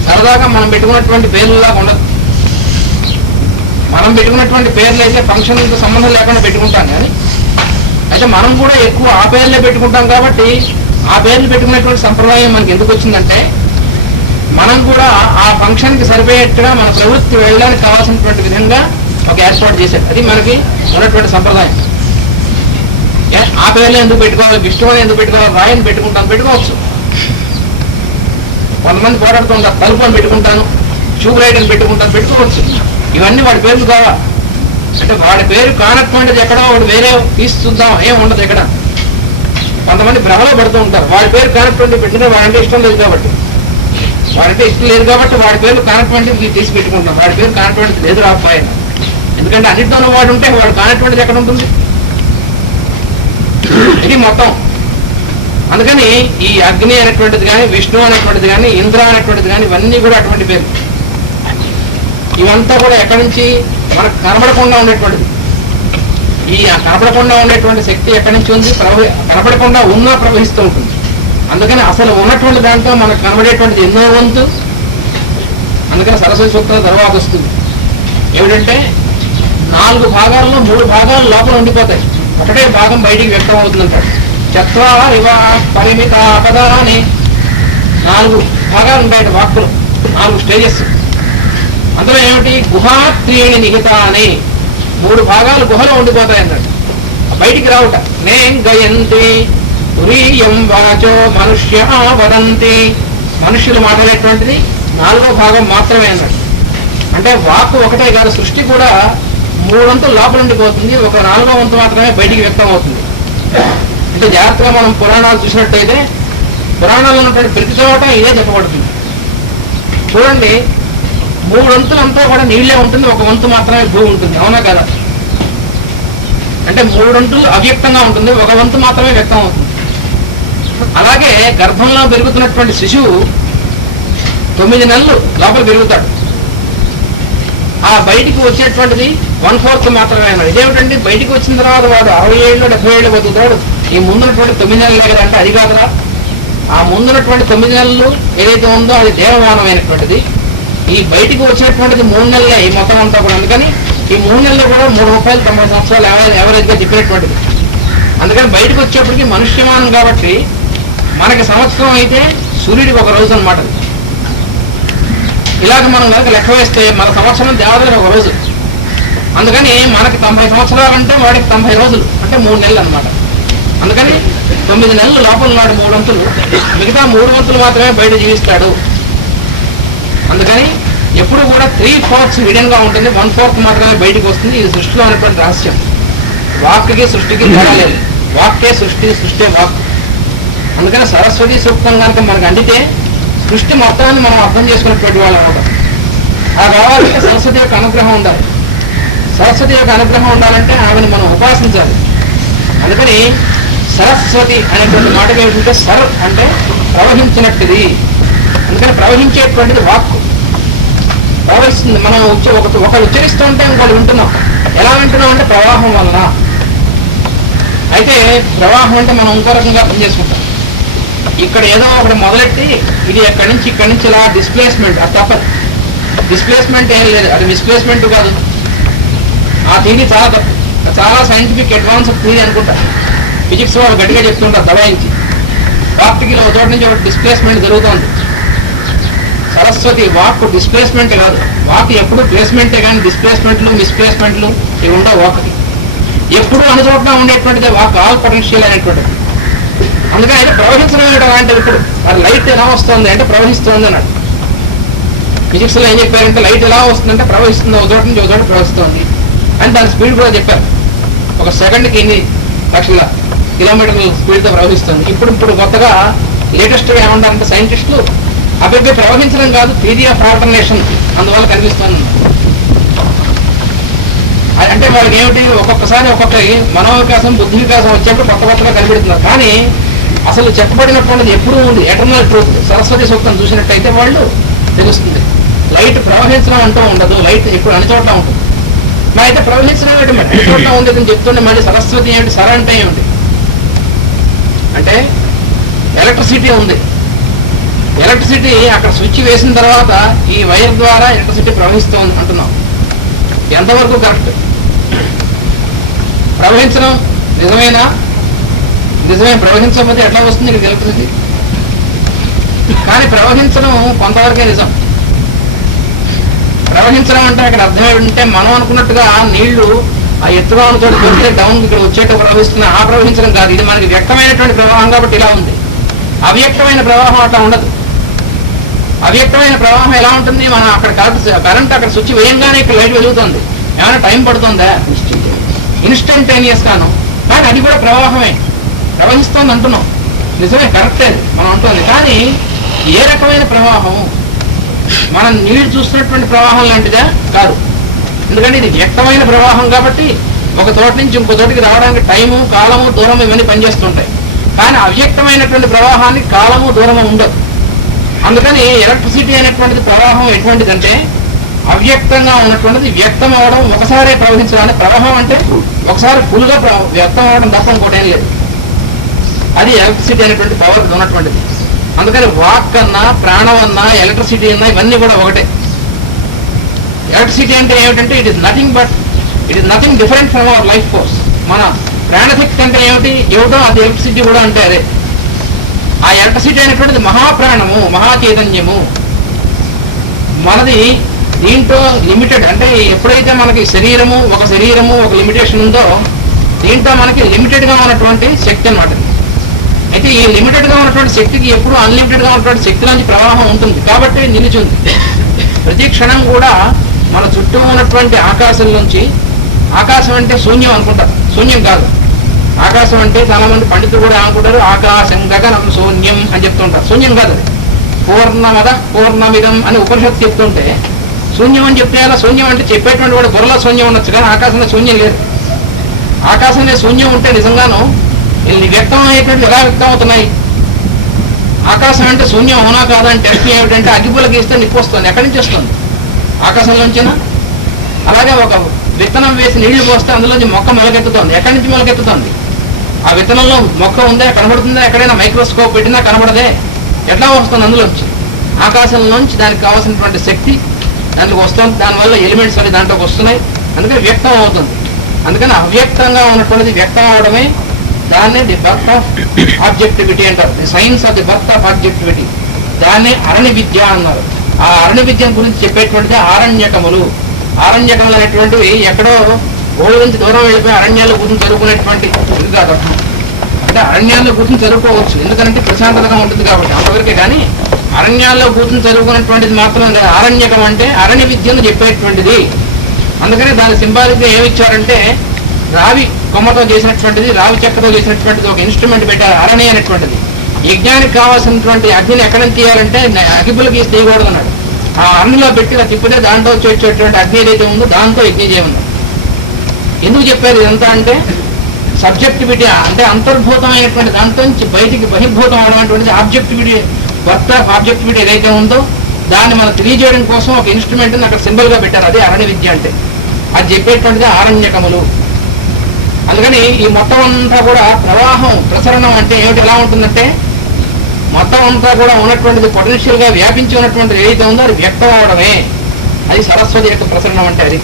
సరదాగా మనం పెట్టుకున్నటువంటి పేర్లులా ఉండదు. మనం పెట్టుకున్నటువంటి పేర్లు అయితే ఫంక్షన్తో సంబంధం లేకుండా పెట్టుకుంటాం. కానీ అయితే మనం కూడా ఎక్కువ ఆ పేర్లే పెట్టుకుంటాం కాబట్టి ఆ పేర్లు పెట్టుకునేటువంటి సంప్రదాయం మనకి ఎందుకు వచ్చిందంటే మనం కూడా ఆ ఫంక్షన్కి సరిపోయేట్టుగా మన ప్రవృత్తి వెళ్ళడానికి కావాల్సినటువంటి విధంగా ఒక ఏర్పాటు చేశారు. అది మనకి ఉన్నటువంటి సంప్రదాయం. ఆ పేర్లు ఎందుకు పెట్టుకోవాలి? విష్ణు అని ఎందుకు పెట్టుకోవాలి? రాయని పెట్టుకోవచ్చు. కొంతమంది పోరాడుతూ ఉంటారు, తలుపు అని పెట్టుకుంటాను, ట్యూబ్ లైట్ అని పెట్టుకోవచ్చు. ఇవన్నీ వాడి పేర్లు కావా? అంటే వాడి పేరు కానటువంటిది ఎక్కడో వాడు వేరే తీస్తుందాం ఏం ఉండదు. ఎక్కడ కొంతమంది భ్రమలో పడుతూ ఉంటారు. వాడి పేరు కానటువంటి పెట్టినా వాడంటే ఇష్టం లేదు కాబట్టి, వాడి పేరు కానటువంటిది తీసి పెట్టుకుంటాం. వాడి పేరు కానటువంటిది లేదు రాకపోయా. ఎందుకంటే అన్నింటిలో వాడు ఉంటే వాడు కానటువంటిది ఎక్కడ ఉంటుంది? ఇది మొత్తం. అందుకని ఈ అగ్ని అనేటువంటిది కానీ, విష్ణు అనేటువంటిది కానీ, ఇంద్ర అనేటువంటిది కానీ, ఇవన్నీ కూడా అటువంటి పేరు. ఇవంతా కూడా ఎక్కడి నుంచి మనకు కనబడకుండా ఉండేటువంటిది. ఈ కనపడకుండా ఉండేటువంటి శక్తి ఎక్కడి నుంచి ఉంది? కనపడకుండా ఉన్నా ప్రవహిస్తూ ఉంటుంది. అందుకని అసలు ఉన్నటువంటి దాంట్లో మనకు కనబడేటువంటిది ఎన్నో వంతు. అందుకని సరస్వతి సూక్తం తర్వాత వస్తుంది. ఏమిటంటే 4 భాగాల్లో 3 భాగాలు లోపల ఉండిపోతాయి, ఒకటే భాగం బయటికి వ్యక్తం అవుతుందంటాడు. చత్వారివ పరిమిత పదాని 4 భాగాలు ఉంటాయి వాక్కులు, 4 స్టేజెస్. అందులో ఏమిటి? గుహాత్రీణి నిహిత అని 3 భాగాలు గుహలో ఉండిపోతాయి అన్నాడు, బయటికి రావుట. నేం గయంతి ఉరీయం వాచో మనుష్య వదంతి, మనుష్యులు మాట్లాడేటువంటిది 4వ భాగం మాత్రమే అన్నాడు. అంటే వాక్కు ఒకటే కాదు, సృష్టి కూడా 3 వంతులు లోపల ఉండిపోతుంది, ఒక 4వ వంతు మాత్రమే బయటికి వ్యక్తం అవుతుంది. అంటే జాగ్రత్తగా మనం పురాణాలు చూసినట్టయితే పురాణాల్లో ఉన్నటువంటి ప్రతి చోట ఇదే చెప్పబడుతుంది. చూడండి, 3 వంతులంతా కూడా నీళ్లే ఉంటుంది, 1 వంతు మాత్రమే భూమి ఉంటుంది. అవునా కదా? అంటే 3 వంతులు అవ్యక్తంగా ఉంటుంది, 1 వంతు మాత్రమే వ్యక్తం అవుతుంది. అలాగే గర్భంలో పెరుగుతున్నటువంటి శిశువు 9 నెలలు లోపల పెరుగుతాడు, ఆ బయటికి వచ్చేటువంటిది 1/4 మాత్రమే అన్నాడు. ఇదేమిటండి, బయటికి వచ్చిన తర్వాత వాడు 60 ఏళ్ళు 70 ఏళ్ళు బతుకుతాడు, ఈ ముందున్నటువంటి 9 నెలలే కదంటే అది కాదురా. ఆ ముందున్నటువంటి 9 నెలలు ఏదైతే ఉందో అది దేవమానమైనటువంటిది. ఈ బయటికి వచ్చినటువంటిది 3 నెలలే ఈ మొత్తం అంతా కూడా. అందుకని ఈ 3 నెలలు కూడా 3 రూపాయలు 90 సంవత్సరాలు ఎవరేజ్గా చెప్పినటువంటిది. అందుకని బయటకు వచ్చేప్పటికి మనుష్యమానం కాబట్టి మనకి సంవత్సరం అయితే సూర్యుడికి 1 రోజు అనమాట. ఇలాగ మనం కనుక లెక్క వేస్తే మన సంవత్సరం దేవతలకు 1 రోజు. అందుకని మనకి 90 సంవత్సరాలు అంటే వాడికి 90 రోజులు అంటే 3 నెలలు అనమాట. అందుకని 9 నెలలు లోపల నాడు 3 వంతులు, మిగతా 3 వంతులు మాత్రమే బయట జీవిస్తాడు. అందుకని ఎప్పుడు కూడా 3/4 హిడెన్గా ఉంటుంది, 1/4 మాత్రమే బయటకు వస్తుంది. ఇది సృష్టిలో ఉన్నటువంటి రహస్యం. వాక్కి సృష్టికి తేడా లేదు, వాక్కే సృష్టి, సృష్టి వాక్. అందుకని సరస్వతి సూక్తం కనుక మనకు అందితే సృష్టి మొత్తాన్ని మనం అర్థం చేసుకున్నటువంటి వాళ్ళు అవుతాం. ఆ కావాలంటే సరస్వతి యొక్క అనుగ్రహం ఉండాలి. సరస్వతి యొక్క అనుగ్రహం ఉండాలంటే ఆమెను మనం ఉపాసించాలి. అందుకని సరస్వతి అనేటువంటి మాటకి ఏమిటంటే సర్ అంటే ప్రవహించినట్టుది. అందుకని ప్రవహించేటువంటిది వాక్కు ప్రవహిస్తుంది. మనం ఒకరు ఉచ్చరిస్తూ ఉంటే ఇంకోటి వింటున్నాం. ఎలా వింటున్నాం అంటే ప్రవాహం వలన. అయితే ప్రవాహం అంటే మనం ఇంకో రకంగా అర్థం చేసుకుంటాం. ఇక్కడ ఏదో ఒకటి మొదలెట్టి ఇది ఎక్కడి నుంచి ఇలా డిస్ప్లేస్మెంట్, అది తప్పదు. డిస్ప్లేస్మెంట్ ఏం లేదు, అది డిస్ప్లేస్మెంట్ కాదు. ఆ థియరీ చాలా తప్పు, చాలా సైంటిఫిక్ అడ్వాన్స్ థియరీ అనుకుంటా. ఫిజిక్స్ వాళ్ళు గట్టిగా చెప్తుంటారు దబాయించి. ప్రాక్టికల్ ఒక చోట నుంచి ఒక డిస్ప్లేస్మెంట్ జరుగుతుంది. సరస్వతి వాక్ డిస్ప్లేస్మెంట్ కాదు, వాక్ ఎప్పుడు ప్లేస్మెంటే కానీ డిస్ప్లేస్మెంట్లు మిస్ప్లేస్మెంట్లు ఇవి ఉండవు. వాక్కి ఎప్పుడు అనుచోట్ల ఉండేటువంటిదే వాక్, ఆల్ పొటెన్షియల్ అనేటువంటిది. అందుకని అయితే ప్రవహించడం అంటే ఇప్పుడు అది లైట్ ఎలా వస్తుంది అంటే ప్రవహిస్తుంది అన్నాడు. ఫిజిక్స్లో ఏం చెప్పారంటే లైట్ ఎలా వస్తుందంటే ప్రవహిస్తుంది, ఒక చోట నుంచి ఒక చోట ప్రవహిస్తుంది అని దాని స్పీడ్ కూడా చెప్పారు. 1 సెకండ్కి ఇన్ని లక్షల కిలోమీటర్ల స్పీడ్తో ప్రవహిస్తుంది. ఇప్పుడు కొత్తగా లేటెస్ట్గా ఏమంటారంటే సైంటిస్టులు అభివృద్ధి ప్రవహించడం కాదు, థియరీ ఆఫ్ ఆల్టర్నేషన్ అందువల్ల కనిపిస్తుంది. అంటే వాళ్ళకి ఏమిటి, ఒక్కొక్కసారి ఒక్కొక్కరి మనోవికాసం బుద్ధి వికాసం వచ్చేప్పుడు కొత్తగా కనిపెడుతున్నారు. కానీ అసలు చెప్పబడినటువంటిది ఎప్పుడూ ఉంది, ఎటర్నల్ ట్రూత్. సరస్వతి సూక్తం చూసినట్టయితే వాళ్ళు తెలుస్తుంది. లైట్ ప్రవహించడం అంటూ ఉండదు, లైట్ ఎప్పుడు అన్ని చోట్ల ఉంటుంది. మరి అయితే ప్రవహించడం ఏంటి, మరి అన్ని చోట్ల ఉండేదని చెప్తుండే మళ్ళీ సరస్వతి ఏమిటి, సర అంటే ఏమిటి అంటే ఎలక్ట్రిసిటీ ఉంది. ఎలక్ట్రిసిటీ అక్కడ స్విచ్ వేసిన తర్వాత ఈ వైర్ ద్వారా ఎలక్ట్రిసిటీ ప్రవహిస్తుంది అంటున్నాం. ఎంతవరకు కరెక్ట్? ప్రవహించడం నిజమేనా? నిజమే. ప్రవహించకపోతే ఎట్లా వస్తుంది ఇక్కడ ఎలక్ట్రిసిటీ? కానీ ప్రవహించడం కొంతవరకే నిజం. ప్రవహించడం అంటే అక్కడ అర్థం ఏంటంటే మనం అనుకున్నట్టుగా నీళ్లు ఆ ఎత్తుగా ఉన్న చోట కొడితే డౌన్ ఇక్కడ వచ్చేట ప్రవహిస్తున్న ఆ ప్రవహించడం కాదు. ఇది మనకి వ్యక్తమైనటువంటి ప్రవాహం కాబట్టి ఇలా ఉంది. అవ్యక్తమైన ప్రవాహం అట్లా ఉండదు. అవ్యక్తమైన ప్రవాహం ఎలా ఉంటుంది, మనం అక్కడ కరెంట్ అక్కడ స్విచ్ వేయంగానే ఇక్కడ లైట్ వెలుగుతుంది. ఏమైనా టైం పడుతుందా? ఇన్స్టంటేనియస్ గాను. కానీ అది కూడా ప్రవాహమే, ప్రవహిస్తుంది అంటున్నాం. నిజమే, కరెక్టే మనం అంటుంది. కానీ ఏ రకమైన ప్రవాహం? మనం నీళ్ళు చూస్తున్నటువంటి ప్రవాహం లాంటిదా? కాదు. ఎందుకంటే ఇది వ్యక్తమైన ప్రవాహం కాబట్టి ఒక చోట నుంచి ఇంకో చోటికి రావడానికి టైము, కాలము, దూరం ఇవన్నీ పనిచేస్తుంటాయి. కానీ అవ్యక్తమైనటువంటి ప్రవాహానికి కాలము దూరము ఉండదు. అందుకని ఎలక్ట్రిసిటీ అనేటువంటిది ప్రవాహం ఎటువంటిదంటే అవ్యక్తంగా ఉన్నటువంటిది వ్యక్తం అవడం, ఒకసారి ప్రవహించడానికి. ప్రవాహం అంటే ఒకసారి ఫుల్గా వ్యక్తం అవడం తప్ప ఇంకోటి ఏం లేదు. అది ఎలక్ట్రిసిటీ అనేటువంటి పవర్ ఉన్నటువంటిది. అందుకని వాక్ అన్నా, ప్రాణం అన్నా, ఎలక్ట్రిసిటీ అన్నా ఇవన్నీ కూడా ఒకటే. ఎలక్ట్రిసిటీ అంటే ఏమిటంటే it is nothing different from our life force. మన ప్రాణశక్తి అంటే ఏమిటో అది ఎలక్ట్రిసిటీ కూడా అంటే అదే. ఆ ఎలక్ట్రిసిటీ అనేటువంటిది మహాప్రాణము, మహాచైతన్యము. మనది దీంట్లో లిమిటెడ్, అంటే ఎప్పుడైతే మనకి ఒక శరీరము ఒక లిమిటేషన్ ఉందో దీంట్లో మనకి లిమిటెడ్గా ఉన్నటువంటి శక్తి అన్నమాట. అయితే ఈ లిమిటెడ్గా ఉన్నటువంటి శక్తికి ఎప్పుడు అన్లిమిటెడ్గా ఉన్నటువంటి శక్తి నుంచి ప్రవాహం ఉంటుంది కాబట్టి నిలిచింది. ప్రతి క్షణం కూడా మన చుట్టూ ఉన్నటువంటి ఆకాశం నుంచి, ఆకాశం అంటే శూన్యం అనుకుంటారు, శూన్యం కాదు. ఆకాశం అంటే చాలా మంది పండితులు కూడా అనుకుంటారు ఆకాశం గగనం శూన్యం అని చెప్తుంటారు. శూన్యం కాదు అది. పూర్ణమద పూర్ణమిదం అని ఉపనిషత్తు చెప్తుంటే శూన్యం అని చెప్తే అలా శూన్యం అంటే చెప్పేటువంటి కూడా బుర్రలో శూన్యం ఉండొచ్చు, కానీ ఆకాశంలో శూన్యం లేదు. ఆకాశంలో శూన్యం ఉంటే నిజంగాను వ్యక్తం అయ్యేటువంటి ఎలా వ్యక్తం అవుతున్నాయి? ఆకాశం అంటే శూన్యం అవునా కాదా అని టెస్ట్ ఏమిటంటే అగ్గిపుల్ల గీస్తే నిప్పు వస్తుంది. ఎక్కడి నుంచి వస్తుంది? ఆకాశంలోంచినా. అలాగే ఒక విత్తనం వేసి నీళ్లు పోస్తే అందులోంచి మొక్క మొలకెత్తుతుంది. ఎక్కడి నుంచి మొలకెత్తుతుంది? ఆ విత్తనంలో మొక్క ఉందా, కనబడుతుందా? ఎక్కడైనా మైక్రోస్కోప్ పెట్టినా కనబడదే. ఎట్లా వస్తుంది? అందులోంచి ఆకాశంలోంచి దానికి కావాల్సినటువంటి శక్తి దాంట్లోకి వస్తుంది. దానివల్ల ఎలిమెంట్స్ అవి దాంట్లోకి వస్తున్నాయి. అందుకని వ్యక్తం అవుతుంది. అందుకని అవ్యక్తంగా ఉన్నటువంటిది వ్యక్తం అవడమే. దాన్నే ది బర్త్ ఆఫ్ ఆబ్జెక్టివిటీ అంటారు. The science of the birth of objectivity. దాన్నే అరణ్య విద్య అన్నారు. ఆ అరణ్య విద్య గురించి చెప్పేటువంటిది ఆరణ్యకములు. ఆరణ్యకములు అనేటువంటివి ఎక్కడో ఊళ్ళ నుంచి దూరం వెళ్ళిపోయి అరణ్యాల్లో కూర్చొని చదువుకునేటువంటి ఇది కాదు. అంటే అరణ్యాల్లో కూర్చొని చదువుకోవచ్చు, ఎందుకంటే ప్రశాంతతగా ఉంటుంది కాబట్టి అంతవరకే. కానీ అరణ్యాల్లో కూర్చొని చదువుకునేటువంటిది మాత్రం కదా ఆరణ్యకం అంటే అరణ్య విద్యను చెప్పేటువంటిది. అందుకని దాని సింబాలిక్గా ఏమిచ్చారంటే రావి కొమ్మతో చేసినటువంటిది, రావి చెక్కతో చేసినటువంటిది ఒక ఇన్స్ట్రుమెంట్ పెట్టారు, అరణి అనేటువంటిది. యజ్ఞానికి కావాల్సినటువంటి అగ్నిని ఎక్కడ తీయాలంటే అగ్గిపుల్ల గీసి తీయకూడదు అన్నాడు. ఆ అరణిలో పెట్టి తిప్పితే దాంట్లో వచ్చేటువంటి అగ్ని ఏదైతే ఉందో దాంతో యజ్ఞం చేయమన్నారు. ఎందుకు చెప్పారు ఇదంతా అంటే సబ్జెక్టివిటీ అంటే అంతర్భూతమైనటువంటి దాంట్లో నుంచి బయటికి బహిర్భూతం అవడం ఆబ్జెక్టివిటీ, బర్త్ ఆఫ్ ఆబ్జెక్టివిటీ ఏదైతే ఉందో దాన్ని మనం తెలియజేయడం కోసం ఒక ఇన్స్ట్రుమెంట్ని అక్కడ సింబల్గా పెట్టారు. అదే అరణ్య విద్య అంటే. అది చెప్పేటువంటిది ఆరణ్యకములు. అందుకని ఈ మొత్తం అంతా కూడా ప్రవాహం, ప్రసరణం అంటే ఏమిటి, ఎలా ఉంటుందంటే మొత్తం అంతా కూడా ఉన్నటువంటిది పొటెన్షియల్గా వ్యాపించి ఉన్నటువంటిది ఏదైతే ఉందో అది వ్యక్తం అవడమే. అది సరస్వతి యొక్క ప్రసరణం అంటే అది.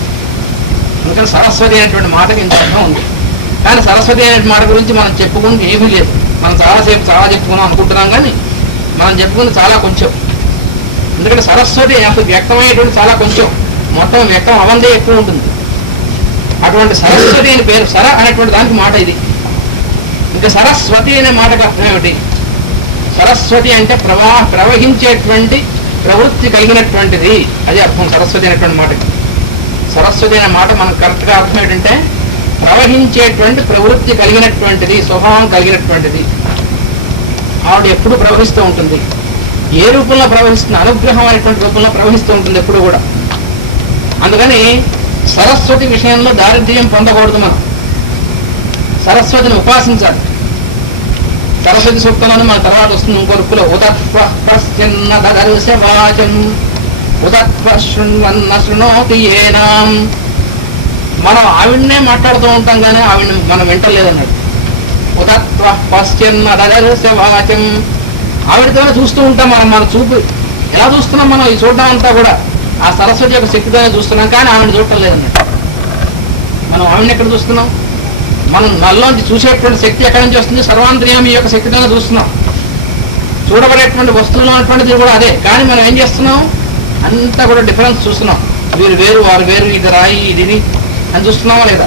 అందుకని సరస్వతి అనేటువంటి మాటకి ఇంత అర్థం ఉంది. కానీ సరస్వతి అనే మాట గురించి మనం చెప్పుకుంటే ఏమీ లేదు. మనం చాలాసేపు చాలా చెప్పుకున్నాం అనుకుంటున్నాం, కానీ మనం చెప్పుకుంది చాలా కొంచెం. ఎందుకంటే సరస్వతి అసలు వ్యక్తమయ్యేటువంటి చాలా కొంచెం, మొత్తం వ్యక్తం అవందే ఎక్కువ ఉంటుంది. అటువంటి సరస్వతి అని పేరు. సర అనేటువంటి దానికి మాట ఇది. ఇంకా సరస్వతి అనే మాటకు అర్థం ఏమిటి? సరస్వతి అంటే ప్రవహించేటువంటి ప్రవృత్తి కలిగినటువంటిది, అది అర్థం సరస్వతి అనేటువంటి మాటకి. సరస్వతి అనే మాట మనకు కరెక్ట్గా అర్థం ఏంటంటే ప్రవహించేటువంటి ప్రవృత్తి కలిగినటువంటిది, స్వభావం కలిగినటువంటిది. ఆవిడ ఎప్పుడు ప్రవహిస్తూ ఉంటుంది. ఏ రూపంలో ప్రవహిస్తుంది? అనుగ్రహం అనేటువంటి రూపంలో ప్రవహిస్తూ ఉంటుంది ఎప్పుడు కూడా. అందుకని సరస్వతి విషయంలో దారిద్ర్యం పొందకూడదు. మనం సరస్వతిని ఉపాసించాలి. సరస్వతి సూక్తంలోనే మన తర్వాత వస్తుంది ఇంకో రూపులో ఉదత్వశ్చిన్నదర్శవాచం ఉదత్వశృణ్వన్న శృణోతి ఏనాం. మనం ఆవిడనే మాట్లాడుతూ ఉంటాం కానీ ఆవిడని మనం వింటలేదన్నాడు. ఉదత్వశ్చిన్నదర్శవాచం. ఆవిడతోనే చూస్తూ ఉంటాం మనం. మన చూపు ఎలా చూస్తున్నాం మనం? ఈ చూడడం అంతా కూడా ఆ సరస్వతి యొక్క శక్తితోనే చూస్తున్నాం, కానీ ఆవిడ చూడటం లేదన్నట్టు. మనం ఆవిడని ఎక్కడ చూస్తున్నాం? మనం మనలోంచి చూసేటువంటి శక్తి ఎక్కడి నుంచి వస్తుంది? సర్వాంతర్యామి యొక్క శక్తితోనే చూస్తున్నాం. చూడబడేటువంటి వస్తువులు అనేటువంటిది కూడా అదే, కానీ మనం ఏం చేస్తున్నాం? అంతా కూడా డిఫరెన్స్ చూస్తున్నాం. వీరు వేరు, వారు వేరు, ఇది రాయి, ఇది అని చూస్తున్నామా లేదా?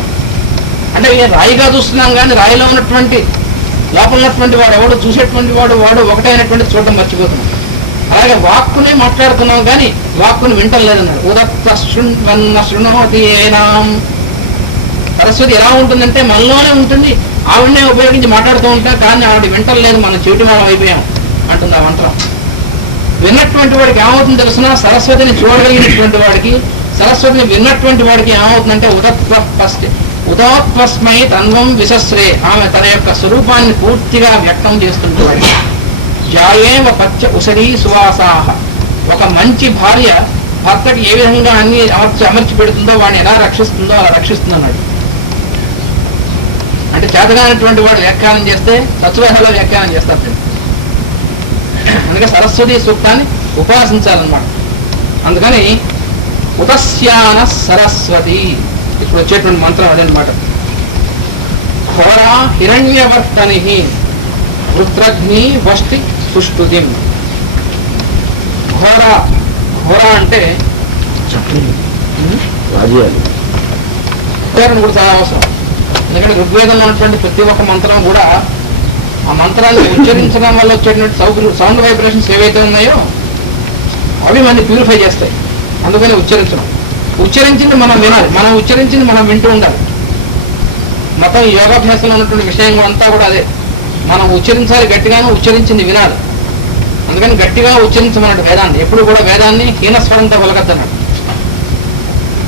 అంటే రాయిగా చూస్తున్నాం, కానీ రాయిలో ఉన్నటువంటి లోపల ఉన్నటువంటి వాడు ఎవడు, చూసేటువంటి వాడు ఒకటే అయినటువంటి చూడడం మర్చిపోతున్నాం. అలాగే వాక్కునే మాట్లాడుతున్నాం, కానీ వాక్కుని వింటం లేదన్నాడు. ఉదత్వన్న శృణోతి ఏనాం. సరస్వతి ఎలా ఉంటుందంటే మనలోనే ఉంటుంది. ఆవిడనే ఉపయోగించి మాట్లాడుతూ ఉంటాం, కానీ ఆవిడ వింటం లేదు, మనం చెవిటి మనం అయిపోయాం అంటుంది ఆ మంత్రం. విన్నటువంటి వాడికి ఏమవుతుంది తెలుసునా? సరస్వతిని చూడగలిగినటువంటి వాడికి, సరస్వతిని విన్నటువంటి వాడికి ఏమవుతుందంటే ఉదత్వ ఉదోత్వస్మై తన్వం విశస్రే, ఆమె తన యొక్క స్వరూపాన్ని పూర్తిగా వ్యక్తం చేస్తుంటాడు. జాయేవ పచ్చ ఉసరీ సువాసాహ, ఒక మంచి భార్య భర్తకి ఏ విధంగా అన్ని అమర్చి పెడుతుందో వాడిని ఎలా రక్షిస్తుందో అలా రక్షిస్తుందన్నాడు. అంటే చేతగానటువంటి వాడు వ్యాఖ్యానం చేస్తే తత్వహలో వ్యాఖ్యానం చేస్తారు. అందుకే సరస్వతి సూక్తాన్ని ఉపాసించాలన్నమాట. అందుకని ఉతస్యాన సరస్వతి ఇప్పుడు వచ్చేటువంటి మంత్రం అదనమాట. ఘోరా హిరణ్యవర్తని రుద్రగ్ని వష్టి సుష్టుతి. ఘోర ఘోర అంటే ఉచ్చారణ కూడా చాలా అవసరం. ఎందుకంటే ఋగ్వేదంలో ఉన్నటువంటి ప్రతి ఒక్క మంత్రం కూడా ఆ మంత్రాన్ని ఉచ్చరించడం వల్ల వచ్చేటువంటి సౌండ్ వైబ్రేషన్స్ ఏవైతే ఉన్నాయో అవి మనని ప్యూరిఫై చేస్తాయి. అందుకని ఉచ్చరించింది మనం వినాలి, మనం ఉచ్చరించింది మనం వింటూ ఉండాలి. మొత్తం యోగాభ్యాసంలో ఉన్నటువంటి విషయం అంతా కూడా అదే. మనం ఉచ్చరించాలి, గట్టిగానే ఉచ్చరించింది వినాలి. అందుకని గట్టిగా ఉచ్చరించమన్నాడు వేదాన్ని. ఎప్పుడు కూడా వేదాన్ని హీనస్వరంతో పలకద్దన్నాడు.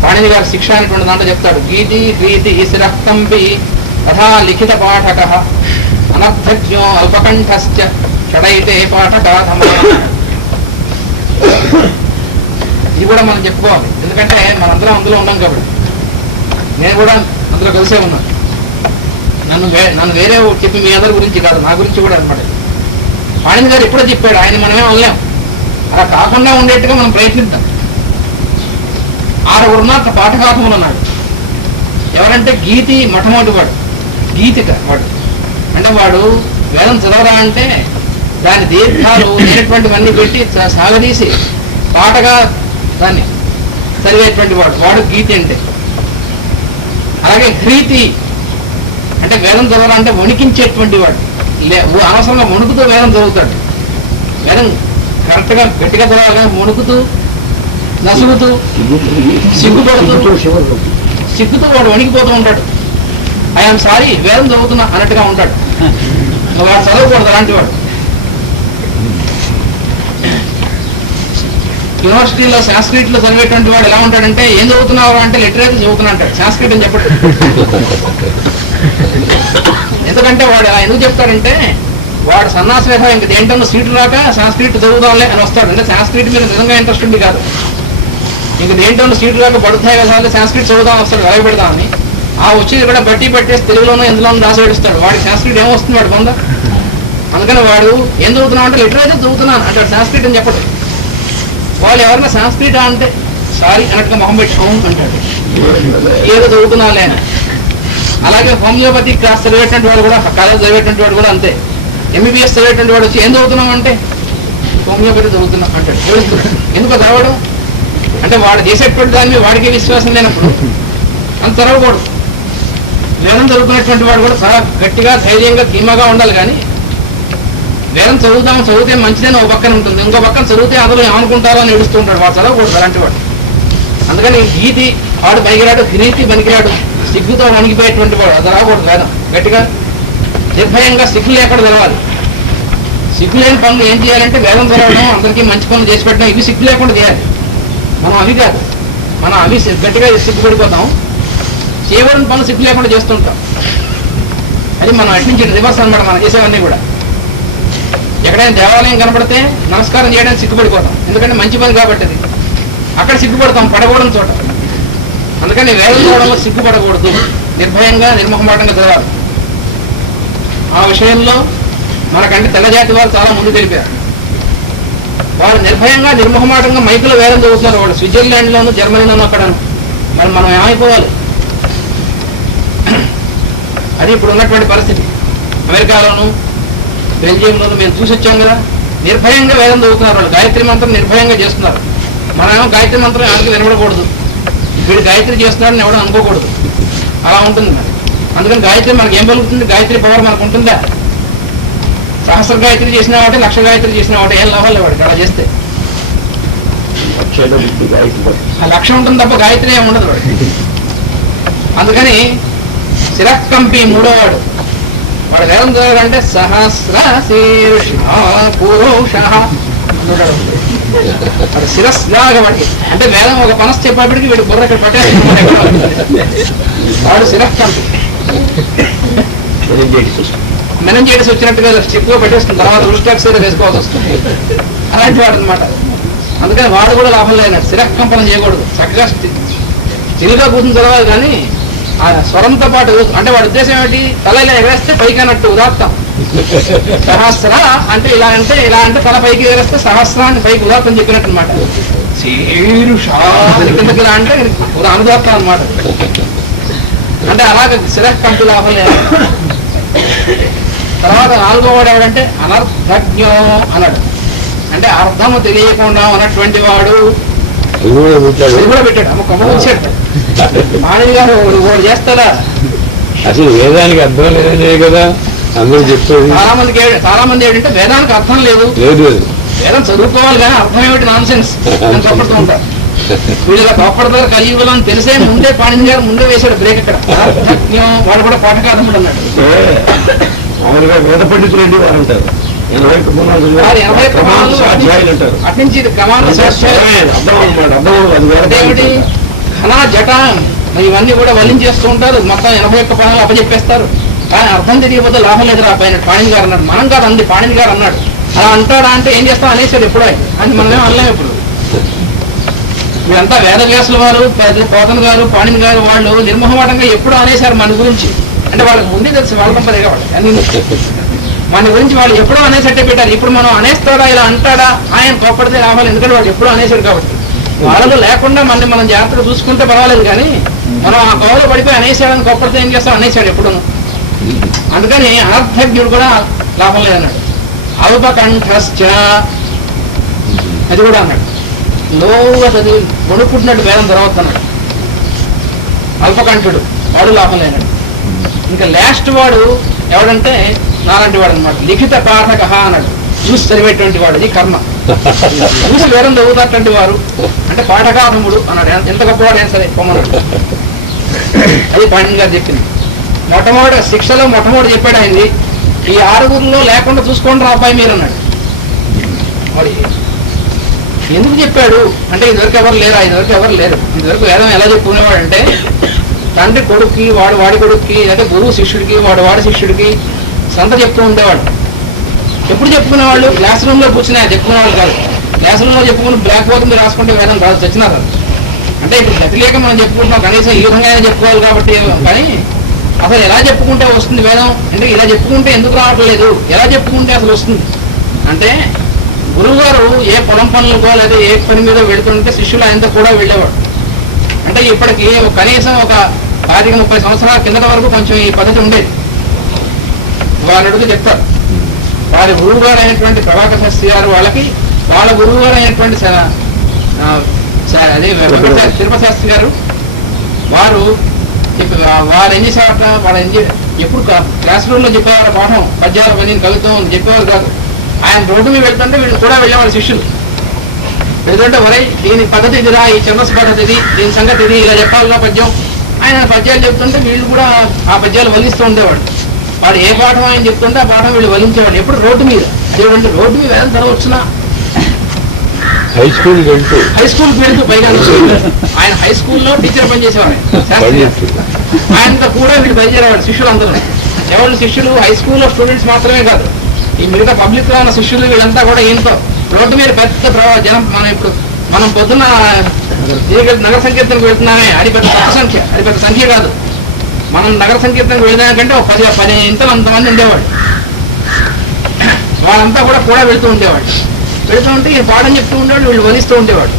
పాణిని గారి శిక్ష అనేటువంటి దాంట్లో చెప్తాడు, గీతి హ్రీతి శిరఃకంపి తథా లిఖిత పాఠక అనర్థజ్ఞో అల్పకంఠశ్చ షడైతే పాఠకాధమ. ఇది కూడా మనం చెప్పుకోవాలి. ఎందుకంటే మనందరం అందులో ఉన్నాం కాబట్టి. నేను కూడా అందులో కలిసే ఉన్నాను. నన్ను వేరే చెప్పి మీ అందరి గురించి కాదు, నా గురించి కూడా అనమాట. పాణిని గారు ఎప్పుడో చెప్పాడు, ఆయన మనమే అనలేం. అలా కాకుండా ఉండేట్టుగా మనం ప్రయత్నిద్దాం. 6 ఉన్నారు పాఠకాథములు ఉన్నాడు. ఎవరంటే గీతి మొట్టమొదటి వాడు, గీతిక వాడు. అంటే వాడు వేదం చదవరా అంటే దాని దీర్ఘాలు లేనటువంటివన్నీ పెట్టి సాగదీసి పాటగా దాన్ని చదివేటువంటి వాడు గీతి అంటే. అలాగే హ్రీతి అంటే వేదం చదవరా అంటే వణికించేటువంటి వాడు. అనవసరంగా వణుకుతూ వేదం చదువుతాడు. వేదం కరెక్ట్గా గట్టిగా చదవాలి, వణుకుతూ నసుగుతూ సిగ్గుతూ వాడు వణికిపోతూ ఉంటాడు. ఐఎమ్ సారీ వేదం చదువుతున్నా అన్నట్టుగా ఉంటాడు. వాడు చదవకూడదు అలాంటి వాడు. యూనివర్సిటీలో సాంస్క్రిట్లో చదివేటువంటి వాడు ఎలా ఉంటాడంటే, ఏం చదువుతున్నావు అంటే లిటరేచర్ చదువుతున్నా అంటాడు, సాంస్క్రిట్ అని చెప్పాడు. ఎందుకంటే వాడు అలా ఎందుకు చెప్తాడంటే, వాడు సన్నాసేహ ఇంక దేంట్లో సీట్లు రాక సాంస్క్రిట్ చదువుదాంలే అని వస్తాడు. అంటే సాంస్క్రిట్ మీద నిజంగా ఇంట్రెస్ట్ ఉంది కాదు, ఇంక దేంట్లో సీట్లు రాక పడుతాయి కదా సాంస్క్రిట్ చదువుదాం వస్తాడు, వెలగ పెడదామని. ఆ వచ్చేది కూడా బట్టి పట్టేసి తెలుగులోనూ ఎందులోనూ రాసి పెడుస్తాడు. వాడికి సాంస్క్రిట్ ఏమొస్తుంది వాడు పొంద. అందుకని వాడు ఏం చదువుతున్నావు అంటే లిటరేచర్ చదువుతున్నాను అంటాడు, సాంస్క్రిట్ అని చెప్పడు. వాళ్ళు ఎవరైనా సాంస్క్రిట్ అంటే సారీ అన్నట్టుగా మొహం పెట్టుకోము అంటాడు, ఏదో చదువుతున్నాలే అని. అలాగే హోమియోపతి క్లాస్ చదివేటువంటి వాడు కూడా, కాలేజ్ చదివేటువంటి వాడు కూడా అంతే. ఎంబీబీఎస్ చదివేటువంటి వాడు వచ్చి ఏం చదువుతున్నాం అంటే హోమియోపతి చదువుతున్నాం అంటాడు. ఎందుకు చదవడం అంటే వాడు చేసేటువంటి దాన్ని వాడికి విశ్వాసం లేనప్పుడు అంత చదవకూడదు. వేదం చదువుకునేటువంటి వాడు కూడా చాలా గట్టిగా ధైర్యంగా ధీమాగా ఉండాలి. కానీ వేదం చదివితే మంచిదని ఒక పక్కన ఉంటుంది, ఇంకో పక్కన చదివితే అందరూ ఏమనుకుంటారో అని ఏడుస్తూ ఉంటాడు. వాడు చదవకూడదు అలాంటి వాడు. అందుకని గీతి వాడు పనికిరాడు, గిరీతి పనికిరాడు, సిగ్గుతో వణికిపోయేటువంటి వాడు అది రాకూడదు. వేదం గట్టిగా నిర్భయంగా సిగ్గు లేకుండా చదవాలి. సిగ్గు లేని పనులు ఏం చేయాలంటే వేదం చదవడం, అందరికీ మంచి పనులు చేసి పెట్టడం, ఇవి సిగ్గు లేకుండా చేయాలి. మనం అవి కాదు, మనం అవి గట్టిగా సిగ్గుపడిపోతాం. చేయబడిన పనులు సిగ్గు లేకుండా చేస్తుంటాం. అది మనం అట్నుంచి రివర్స్ అనమాట. మనం చేసేవన్నీ కూడా ఎక్కడైనా దేవాలయం కనపడితే నమస్కారం చేయడానికి సిగ్గుపడిపోతాం, ఎందుకంటే మంచి పని కాబట్టి అది. అక్కడ సిగ్గుపడతాం పడకూడని చోట. అందుకని వేదం చదవడంలో సిగ్గుపడకూడదు, నిర్భయంగా నిర్మోహమాటంగా చదవాలి. ఆ విషయంలో మనకంటే తెల్లజాతి వారు చాలా ముందు తెలిపారు. వారు నిర్భయంగా నిర్మోహమాటంగా మైకులో వేదం చదువుతున్నారు. వాళ్ళు స్విట్జర్లాండ్లోను జర్మనీలోనూ అక్కడ. మరి మనం ఏమైపోవాలి? అది ఇప్పుడు ఉన్నటువంటి పరిస్థితి. అమెరికాలోను బెల్జియంలోను మేము చూసి వచ్చాం కదా, నిర్భయంగా వేదం చదువుతున్నారు. వాళ్ళు గాయత్రి మంత్రం నిర్భయంగా చేస్తున్నారు. మనమేమో గాయత్రి మంత్రం ఎవరికి వినబడకూడదు, వీడు గాయత్రి చేస్తున్నాడని ఎవడో అనుకోకూడదు. అలా ఉంటుంది మరి. అందుకని గాయత్రి మనకి ఏం పలుకుతుంది? గాయత్రి పవర్ మనకు ఉంటుందా? సహస్ర గాయత్రి చేసిన వాటే, 1,00,000 గాయత్రి చేసిన వాటే ఏం లాభాలు లేవాడికి అలా చేస్తే. ఆ 1,00,000 ఉంటుంది తప్ప గాయత్రి ఏమి ఉండదు వాడికి. అందుకని శిరఃకంపి మూడోవాడు వాడు వేదం చదవాలంటే సహస్ర శీర్ష పురుష అది శిరస్లాగా వాడికి అంటే వేదం ఒక మనసు చెప్పేప్పటికి వీడు బుర్ర ఇక్కడ పట్టేస్తున్నాడు. వాడు శిరస్కంటు మెనంజైటిస్ వచ్చినట్టుగా చెప్పుగా పెట్టేస్తుంది, తర్వాత రుస్టాక్సీలో వేసుకోవాల్సి వస్తుంది. అలాంటి వాడు అనమాట. అందుకని వాడు కూడా లాభం లేనాడు. శిరకంపనం చేయకూడదు, చక్కగా చిలుగా కూర్చుని చదవాలి. కానీ ఆ స్వరంతో పాటు అంటే వాడి ఉద్దేశం ఏమిటి, తల ఇలా ఎగరేస్తే పైకి అన్నట్టు ఉదాత్తం. సహస్ర అంటే ఇలా అంటే తల పైకి ఎగరేస్తే సహస్రాన్ని పైకి ఉదాత్తం చెప్పినట్టు అనమాట. శీరుషా కిందకి ఇలా అంటే అనుదాత్తం అనమాట. అంటే అలాగే శిరకంపు లాభం లేదు. తర్వాత 4వ వాడు ఎవడంటే అనర్థజ్ఞో అన్నాడు. అంటే అర్థము తెలియకుండా ఉన్నటువంటి వాడు కూడా పెట్టాడు. అమ్మ కొమ్మ వచ్చాడు మాణి గారు వాడు చేస్తారా? అసలు వేదానికి అర్థం లేదే కదా అందరూ చెప్పేది. చాలా మంది ఏంటంటే వేదానికి అర్థం లేదు, వేదం చదువుకోవాలి కానీ అర్థం ఏమిటి నాన్ సెన్స్ అని తప్పడుతూ ఉంటారు. వీళ్ళు ఇలా తప్పడతారు కలియుగంలో అని తెలిసే ముందే పాణిని గారు ముందే వేశాడు బ్రేక్. ఇక్కడ అర్థజ్ఞం వాడు కూడా పాఠకార్థముడు అన్నాడు. మామూలుగా వేద పండితులు అండి వారు అంటారు 80 ప్రమాణాలు అట్నుంచి క్రమాలు ఏమిటి ఘన జట ఇవన్నీ కూడా వల్లించేస్తూ ఉంటారు. మొత్తం 81 పదాలు అప్పచెప్పేస్తారు. కానీ అర్థం తెలియకపోతే లాభం లేదు రా పైన పాణిని గారు అన్నాడు. మనం కాదు అంది, పాణిని గారు అన్నాడు. అలా అంటాడా అంటే ఏం చేస్తాం అనేసాడు ఎప్పుడో అని మనమేం అనలేము. ఇప్పుడు వీళ్ళంతా వేదవ్యాసుల వారు, పోతన గారు, పాణిని గారు వాళ్ళు నిర్మోహమాటంగా ఎప్పుడూ అనేశారు మన గురించి. అంటే వాళ్ళకి ముందే తెలుసు, వాళ్ళ పంపదేగా వాళ్ళు అన్ని మన గురించి వాళ్ళు ఎప్పుడో అనేసట్టే పెట్టారు. ఇప్పుడు మనం అనేస్తాడా ఇలా అంటాడా ఆయన కోప్పడితే రావాలి, ఎందుకంటే వాళ్ళు ఎప్పుడూ అనేసాడు కాబట్టి. వాళ్ళలో లేకుండా మనం జాగ్రత్తగా చూసుకుంటే పర్వాలేదు. కానీ మనం ఆ కోవలో పడిపోయి అనేసాడని కోప్పడితే ఏం చేస్తాం, అనేసాడు ఎప్పుడు. అందుకని అనర్థజ్ఞుడు కూడా లాభం లేదన్నాడు. అల్పకంఠశ్చ అది కూడా అన్నాడు. లోగా చదివి వణుకుంటున్నట్టు వేదం తెరవద్దన్నాడు. అల్పకంఠుడు వాడు లాభం లేనాడు. ఇంకా లాస్ట్ వాడు ఎవడంటే నాలాంటి వాడు అనమాట. లిఖిత పాఠక అన్నాడు. చూసి చదివేటువంటి వాడు, ఇది కర్మ. చూసి వేదం చదువుతాటువంటి వారు అంటే పాఠకాధముడు అన్నాడు. ఎంత గొప్పవాడైనా సరే పొమ్మన్నాడు. అది పాండ్యం గారు చెప్పింది. మొట్టమొదటి శిక్షలో మొట్టమొదటి చెప్పాడు ఆయన్ని, ఈ 6గురిలో లేకుండా చూసుకోండి రా అబ్బాయి మీరు అన్నాడు. మరి ఎందుకు చెప్పాడు అంటే ఇదివరకు ఎవరు లేరు. ఇదివరకు వేదం ఎలా చెప్పుకునేవాడు అంటే తండ్రి కొడుక్కి వాడి కొడుక్కి, లేదా గురువు శిష్యుడికి వాడి శిష్యుడికి సంత చెప్తూ ఉండేవాడు. ఎప్పుడు చెప్పుకునేవాళ్ళు క్లాస్ రూమ్ లో కూర్చుని చెప్పుకునేవాళ్ళు కాదు. క్లాస్ రూమ్ లో చెప్పుకుని బ్లాక్ బోర్డ్ మీద రాసుకుంటే వేదం కాదు, చచ్చినా కాదు. అంటే ఇప్పుడు గతి లేక మనం చెప్పుకుంటున్నాం, కనీసం ఈ విధంగా చెప్పుకోవాలి కాబట్టి. కానీ అసలు ఎలా చెప్పుకుంటే వస్తుంది వేదం అంటే, ఇలా చెప్పుకుంటే ఎందుకు రావట్లేదు, ఎలా చెప్పుకుంటే అసలు వస్తుంది అంటే, గురువు గారు ఏ పొలం పనులకో లేదా ఏ పని మీద వెళుతుంటే శిష్యులు ఆయనతో కూడా వెళ్ళేవాడు. అంటే ఇప్పటికి కనీసం ఒక 25-30 సంవత్సరాల కిందట వరకు కొంచెం ఈ పద్ధతి ఉండేది. వాళ్ళు అడుగు చెప్తారు. వారి గురువు గారు అయినటువంటి ప్రభాకర్ శాస్త్రి గారు వాళ్ళకి వాళ్ళ గురువు గారు అయినటువంటి తిరుపతి శాస్త్రి గారు వారు ఏం చేసేవాట, ఎప్పుడు క్లాస్ రూమ్ లో చెప్పేవారు పాఠం, పద్యాలు పని కలుగుతాం చెప్పేవారు కాదు. ఆయన రోడ్డు మీద వెళ్తుంటే వీళ్ళు కూడా వెళ్ళేవారు శిష్యులు. వెళ్తుంటే వరే దీని పద్ధతి ఇదిరా, ఈ ఛందస్సు పద్ధతి ఇది, దీని సంగతి ఇది, ఇలా చెప్పాలిరా పద్యం. ఆయన పద్యాలు చెప్తుంటే వీళ్ళు కూడా ఆ పద్యాలు వల్లిస్తూ ఉండేవాడు. వాడు ఏ పాఠం ఆయన చెప్తుంటే ఆ పాఠం వీళ్ళు వల్లించేవాడు. ఎప్పుడు రోడ్డు మీద. అదేంటే రోడ్డు మీద వేదం చదవచ్చునా, హై స్కూల్కి వెళ్తూ పైగా ఆయన హై స్కూల్లో టీచర్ పనిచేసేవాడు. ఆయనతో కూడా వీళ్ళు బయలుదేరేవాడు శిష్యులు అందరూ. ఎవరు శిష్యులు హై స్కూల్లో స్టూడెంట్స్ మాత్రమే కాదు, ఈ మిగతా పబ్లిక్ లో ఉన్న శిష్యులు వీళ్ళంతా కూడా ఈయనతో రోడ్డు మీద పెద్ద జనం. మనం పొద్దున్న నగర సంకీర్తనకు వెళ్తున్నామే, అది పెద్ద సంఖ్య కాదు. మనం నగర సంకీర్తనకు వెళ్ళినాకంటే ఒక 10 ఇంతలు అంతమంది ఉండేవాడు. వాళ్ళంతా కూడా వెళుతూ ఉండేవాడు. వెళుతూ ఉంటే ఈ పాఠం చెప్తూ ఉండేవాడు, వీళ్ళు వలిస్తూ ఉండేవాడు.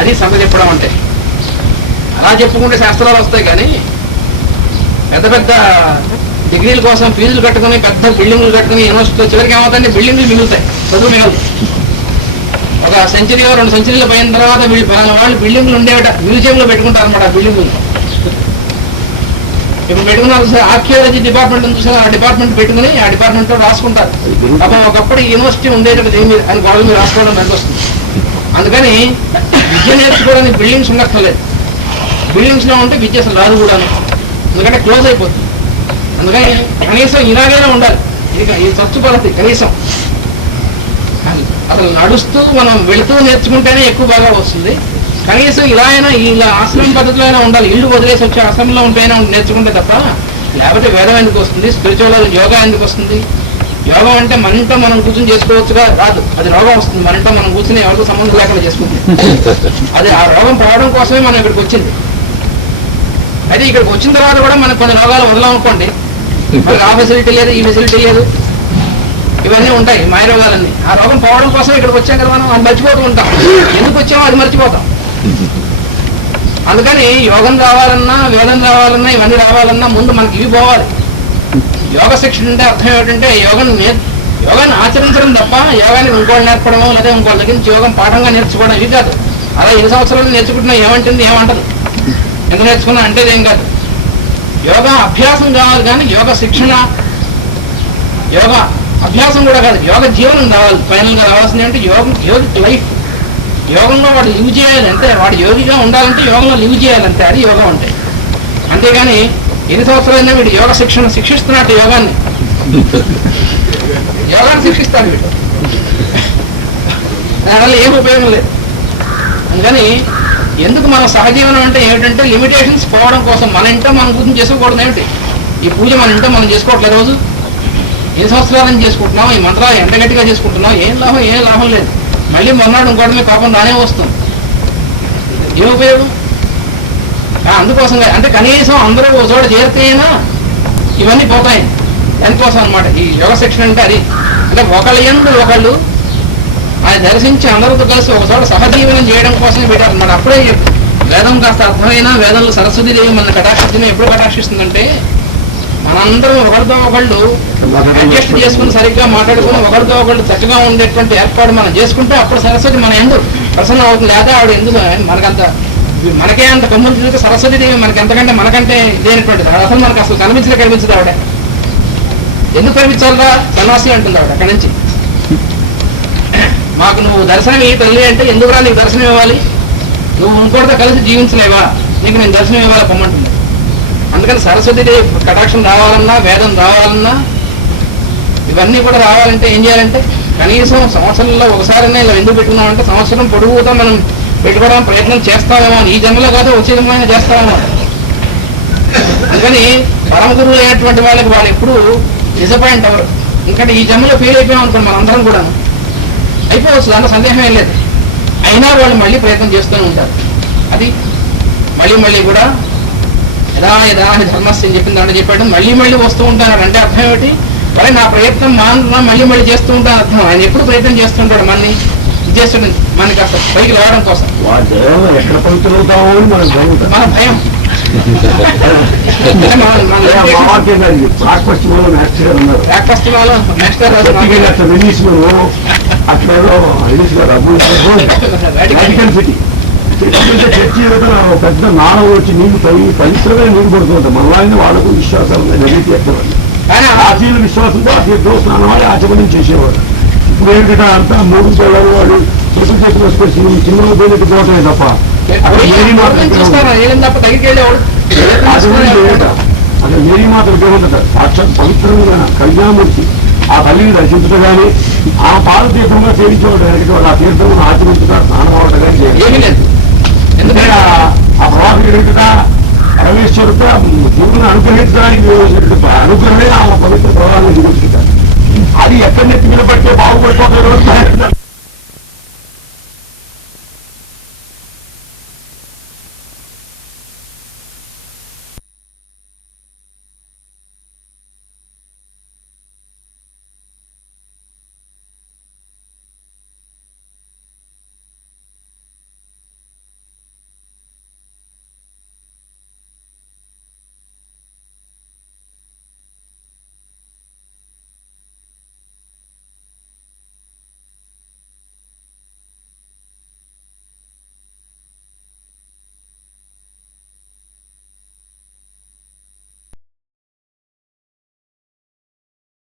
అది సంత చెప్పడం అంటే. అలా చెప్పుకుంటే శాస్త్రాలు వస్తాయి. కానీ పెద్ద డిగ్రీల కోసం ఫీజులు కట్టుకుని పెద్ద బిల్డింగ్లు కట్టుకుని యూనివర్సిటీలో చివరికి ఏమవుతాయంటే బిల్డింగ్లు మిగులుతాయి, చదువు మిగలదు. ఒక సెంచరీ 2 సెంచరీలు పోయిన తర్వాత వాళ్ళు బిల్డింగ్లు ఉండేవట మ్యూజియంలో పెట్టుకుంటారు అనమాట. బిల్డింగ్లు ఇప్పుడు పెట్టుకున్నారు. ఆర్కియాలజీ డిపార్ట్మెంట్ చూసారు, ఆ డిపార్ట్మెంట్ పెట్టుకుని ఆ డిపార్ట్మెంట్ లో రాసుకుంటారు. అప్పుడు ఒకప్పుడు యూనివర్సిటీ ఉండేటట్టు దేని మీద అని గోడల మీద రాసుకోవడం పనికొస్తుంది. అందుకని విద్య నేర్చుకోవడానికి బిల్డింగ్స్ ఉండక్కర్లేదు. బిల్డింగ్స్ లో ఉంటే విద్య అసలు రాదు కూడా, ఎందుకంటే క్లోజ్ అయిపోతుంది. అందుకని కనీసం ఇలాగైనా ఉండాలి. ఇది చచ్చు పద్ధతి కనీసం. అసలు నడుస్తూ మనం వెళుతూ నేర్చుకుంటేనే ఎక్కువ బాగా వస్తుంది. కనీసం ఇలా అయినా ఇలా ఆశ్రమం పద్ధతిలో అయినా ఉండాలి. ఇల్లు వదిలేసి వచ్చి ఆశ్రమంలో ఉంటేనే నేర్చుకుంటే తప్ప లేకపోతే వేదం ఎందుకు వస్తుంది, స్పిరిచువల్ యోగా ఎందుకు వస్తుంది? యోగం అంటే మనంతో మనం కూర్చొని చేసుకోవచ్చుగా, రాదు. అది రోగం వస్తుంది. మనంతో మనం కూర్చుని ఎవరితో సంబంధం లేకుండా చేసుకుంటే అది ఆ రోగం పోవడం కోసమే మనం ఇక్కడికి వచ్చింది. అయితే ఇక్కడికి వచ్చిన తర్వాత కూడా మనకు కొన్ని రోగాలు వదలమనుకోండి, మనకి ఆ ఫెసిలిటీ లేదు, ఈ ఫెసిలిటీ లేదు, ఇవన్నీ ఉంటాయి మాయ రోగాలన్నీ. ఆ రోగం పోవడం కోసం ఇక్కడికి వచ్చాం కదా, మనం అది మర్చిపోతూ ఉంటాం. ఎందుకు వచ్చామో అది మర్చిపోతాం. అందుకని యోగం రావాలన్నా, వేదం రావాలన్నా, ఇవన్నీ రావాలన్నా ముందు మనకి ఇవి పోవాలి. యోగ శిక్షణ అంటే అర్థం ఏమిటంటే యోగాన్ని ఆచరించడం తప్ప యోగాన్ని ఇంకోటి నేర్పడమో లేదా ఇంకోటి దగ్గర నుంచి యోగం పాఠంగా నేర్చుకోవడం ఇది కాదు. అలా 2 సంవత్సరాలు నేర్చుకుంటున్నా ఏమంటుంది, ఏమంటదు, ఎందుకు నేర్చుకున్నా అంటే ఏం కాదు. యోగా అభ్యాసం కావాలి కానీ యోగ శిక్షణ, యోగా అభ్యాసం కూడా కాదు, యోగ జీవనం కావాలి. ఫైనల్గా రావాల్సింది అంటే యోగిక్ లైఫ్. యోగంలో వాడు లివ్ చేయాలి అంటే, వాడు యోగిగా ఉండాలంటే యోగంలో లివ్ చేయాలంటే అది యోగం అంటే. అంతేగాని 2 సంవత్సరాలైనా వీడు యోగ శిక్షిస్తున్నట్టు యోగాన్ని శిక్షిస్తాడు వీడు, దానివల్ల ఏం ఉపయోగం లేదు. అందుకని ఎందుకు మన సహజీవనం అంటే ఏమిటంటే లిమిటేషన్స్ పోవడం కోసం. మన ఇంట్లో మనం గురించి చేసుకోకూడదు ఏమిటి? ఈ పూజ మన ఇంట్లో మనం చేసుకోవట్లేదు. రోజు 2 సంవత్సరాలని చేసుకుంటున్నాం, ఈ మంత్రాలు ఎండగట్టిగా చేసుకుంటున్నాం, ఏం లాభం లేదు. మళ్ళీ మొన్నడు ఇంకోటి కోపం రానే వస్తుంది, ఏం ఉపయోగం? అందుకోసం అంటే కనీసం అందరూ ఒక చోట చేరితేనా ఇవన్నీ పోతాయి. దానికోసం అనమాట ఈ యోగ శిక్షణ అంటే. అది అంటే ఒకళ్ళు ఆయన దర్శించి అందరితో కలిసి ఒక చోట సహజీవనం చేయడం కోసమే పెట్టారు అన్నమాట. అప్పుడే వేదం కాస్త అర్థమైనా, వేదంలో సరస్వతీదేవి మన కటాక్షించిన ఎప్పుడు కటాక్షిస్తుందంటే మనందరం ఒకరితో ఒకళ్ళు అడ్జస్ట్ చేసుకుని సరిగ్గా మాట్లాడుకుని ఒకరితో ఒకళ్ళు చక్కగా ఉండేటువంటి ఏర్పాటు మనం చేసుకుంటే అప్పుడు సరస్వతి మన ఎందుకు ప్రసన్నం అవుతుంది. లేదా ఆవిడ ఎందుకు మనకే అంత కమ్ములు చూస్తే సరస్వతీదేవి మనకి ఎంతకంటే మనకంటే ఇదేనటువంటిది. అసలు మనకు అసలు కనిపించదు ఆవిడ. ఎందుకు కనిపించాలరా సన్యాసి అంటుంది ఆవిడ. అక్కడి నుంచి మాకు నువ్వు దర్శనం ఈ తల్లి అంటే ఎందుకురా నీకు దర్శనం ఇవ్వాలి, నువ్వు ఇంకోటితో కలిసి జీవించలేవా, నీకు నేను దర్శనం ఇవ్వాలి పొమ్మంటుంది. అందుకని సరస్వతీదేవి కటాక్షం రావాలన్నా, వేదం రావాలన్నా, ఇవన్నీ కూడా రావాలంటే ఏం చేయాలంటే కనీసం సంవత్సరంలో ఒకసారైనా ఇలా ఎందుకు పెట్టుకున్నామంటే సంవత్సరం పొడుగుతో మనం పెట్టుకోవడానికి ప్రయత్నం చేస్తామేమో. ఈ జన్మలో కాదు వచ్చే జన్మలో చేస్తామేమో. అందుకని పరమ గురువులు అయినటువంటి వాళ్ళకి వాళ్ళు ఎప్పుడు డిసప్పాయింట్ అవ్వరు. ఎందుకంటే ఈ జన్మలో ఫెయిల్ అయిపోయాం అనుకోండి మనం అందరం కూడా, అయిపోవచ్చు, దాంట్లో సందేహం ఏం లేదు. అయినా వాళ్ళు మళ్ళీ ప్రయత్నం చేస్తూనే ఉంటారు. అది మళ్ళీ కూడా యదా ధర్మస్య అని చెప్పిన దాంట్లో చెప్పాడు. మళ్ళీ వస్తూ ఉంటారు అంటే అర్థం ఏమిటి? మరి నా ప్రయత్నం మానుకున్నా మళ్ళీ చేస్తూ ఉంటాను అర్థం. ఆయన ఎప్పుడు ప్రయత్నం చేస్తుంటాడు మనల్ని చేస్తుండే మనకి అసలు పైకి రావడం కోసం. ఎక్కడ పవిత్రవుతామో అని మన భయం. చర్చి పెద్ద నాణం వచ్చి నీళ్లు పవిత్రమైన నీళ్లు పడుతుంటాం. మనలాగే వాళ్ళకు విశ్వాసాలు ఆశీల విశ్వాసంతో ఆ తీర్థ స్నానం వాళ్ళు ఆచమనం చేసేవాడు. ఇప్పుడు ఏంటంటే అంతా 3 పిల్లలు వాళ్ళు చెట్లు చెట్లు వస్తే చిన్న పోయినట్టు పోవటమే తప్ప అక్కడ ఏరి మాత్రం ఏముందట సాక్షాత్ పవిత్రమైన కళ్యాణమూర్తి ఆ తల్లిని దర్శించడం కానీ ఆ పాదతీర్థంగా సేవించేవాడు వాళ్ళు ఆ తీర్థం ఆచరించడం స్నానం అవ్వడం కానీ చేయలేదు. ఎందుకంటే ఆ ప్రభావం ఏంటంటే పరమేశ్వరుడు దేవుడిని అనుగ్రహించడానికి అనుగ్రహమే ఆ పవిత్ర ప్రభావాన్ని చూపించుకుంటారు. అది ఎక్కడ నెత్తి మీద పడితే బాగుపడిపోతారు.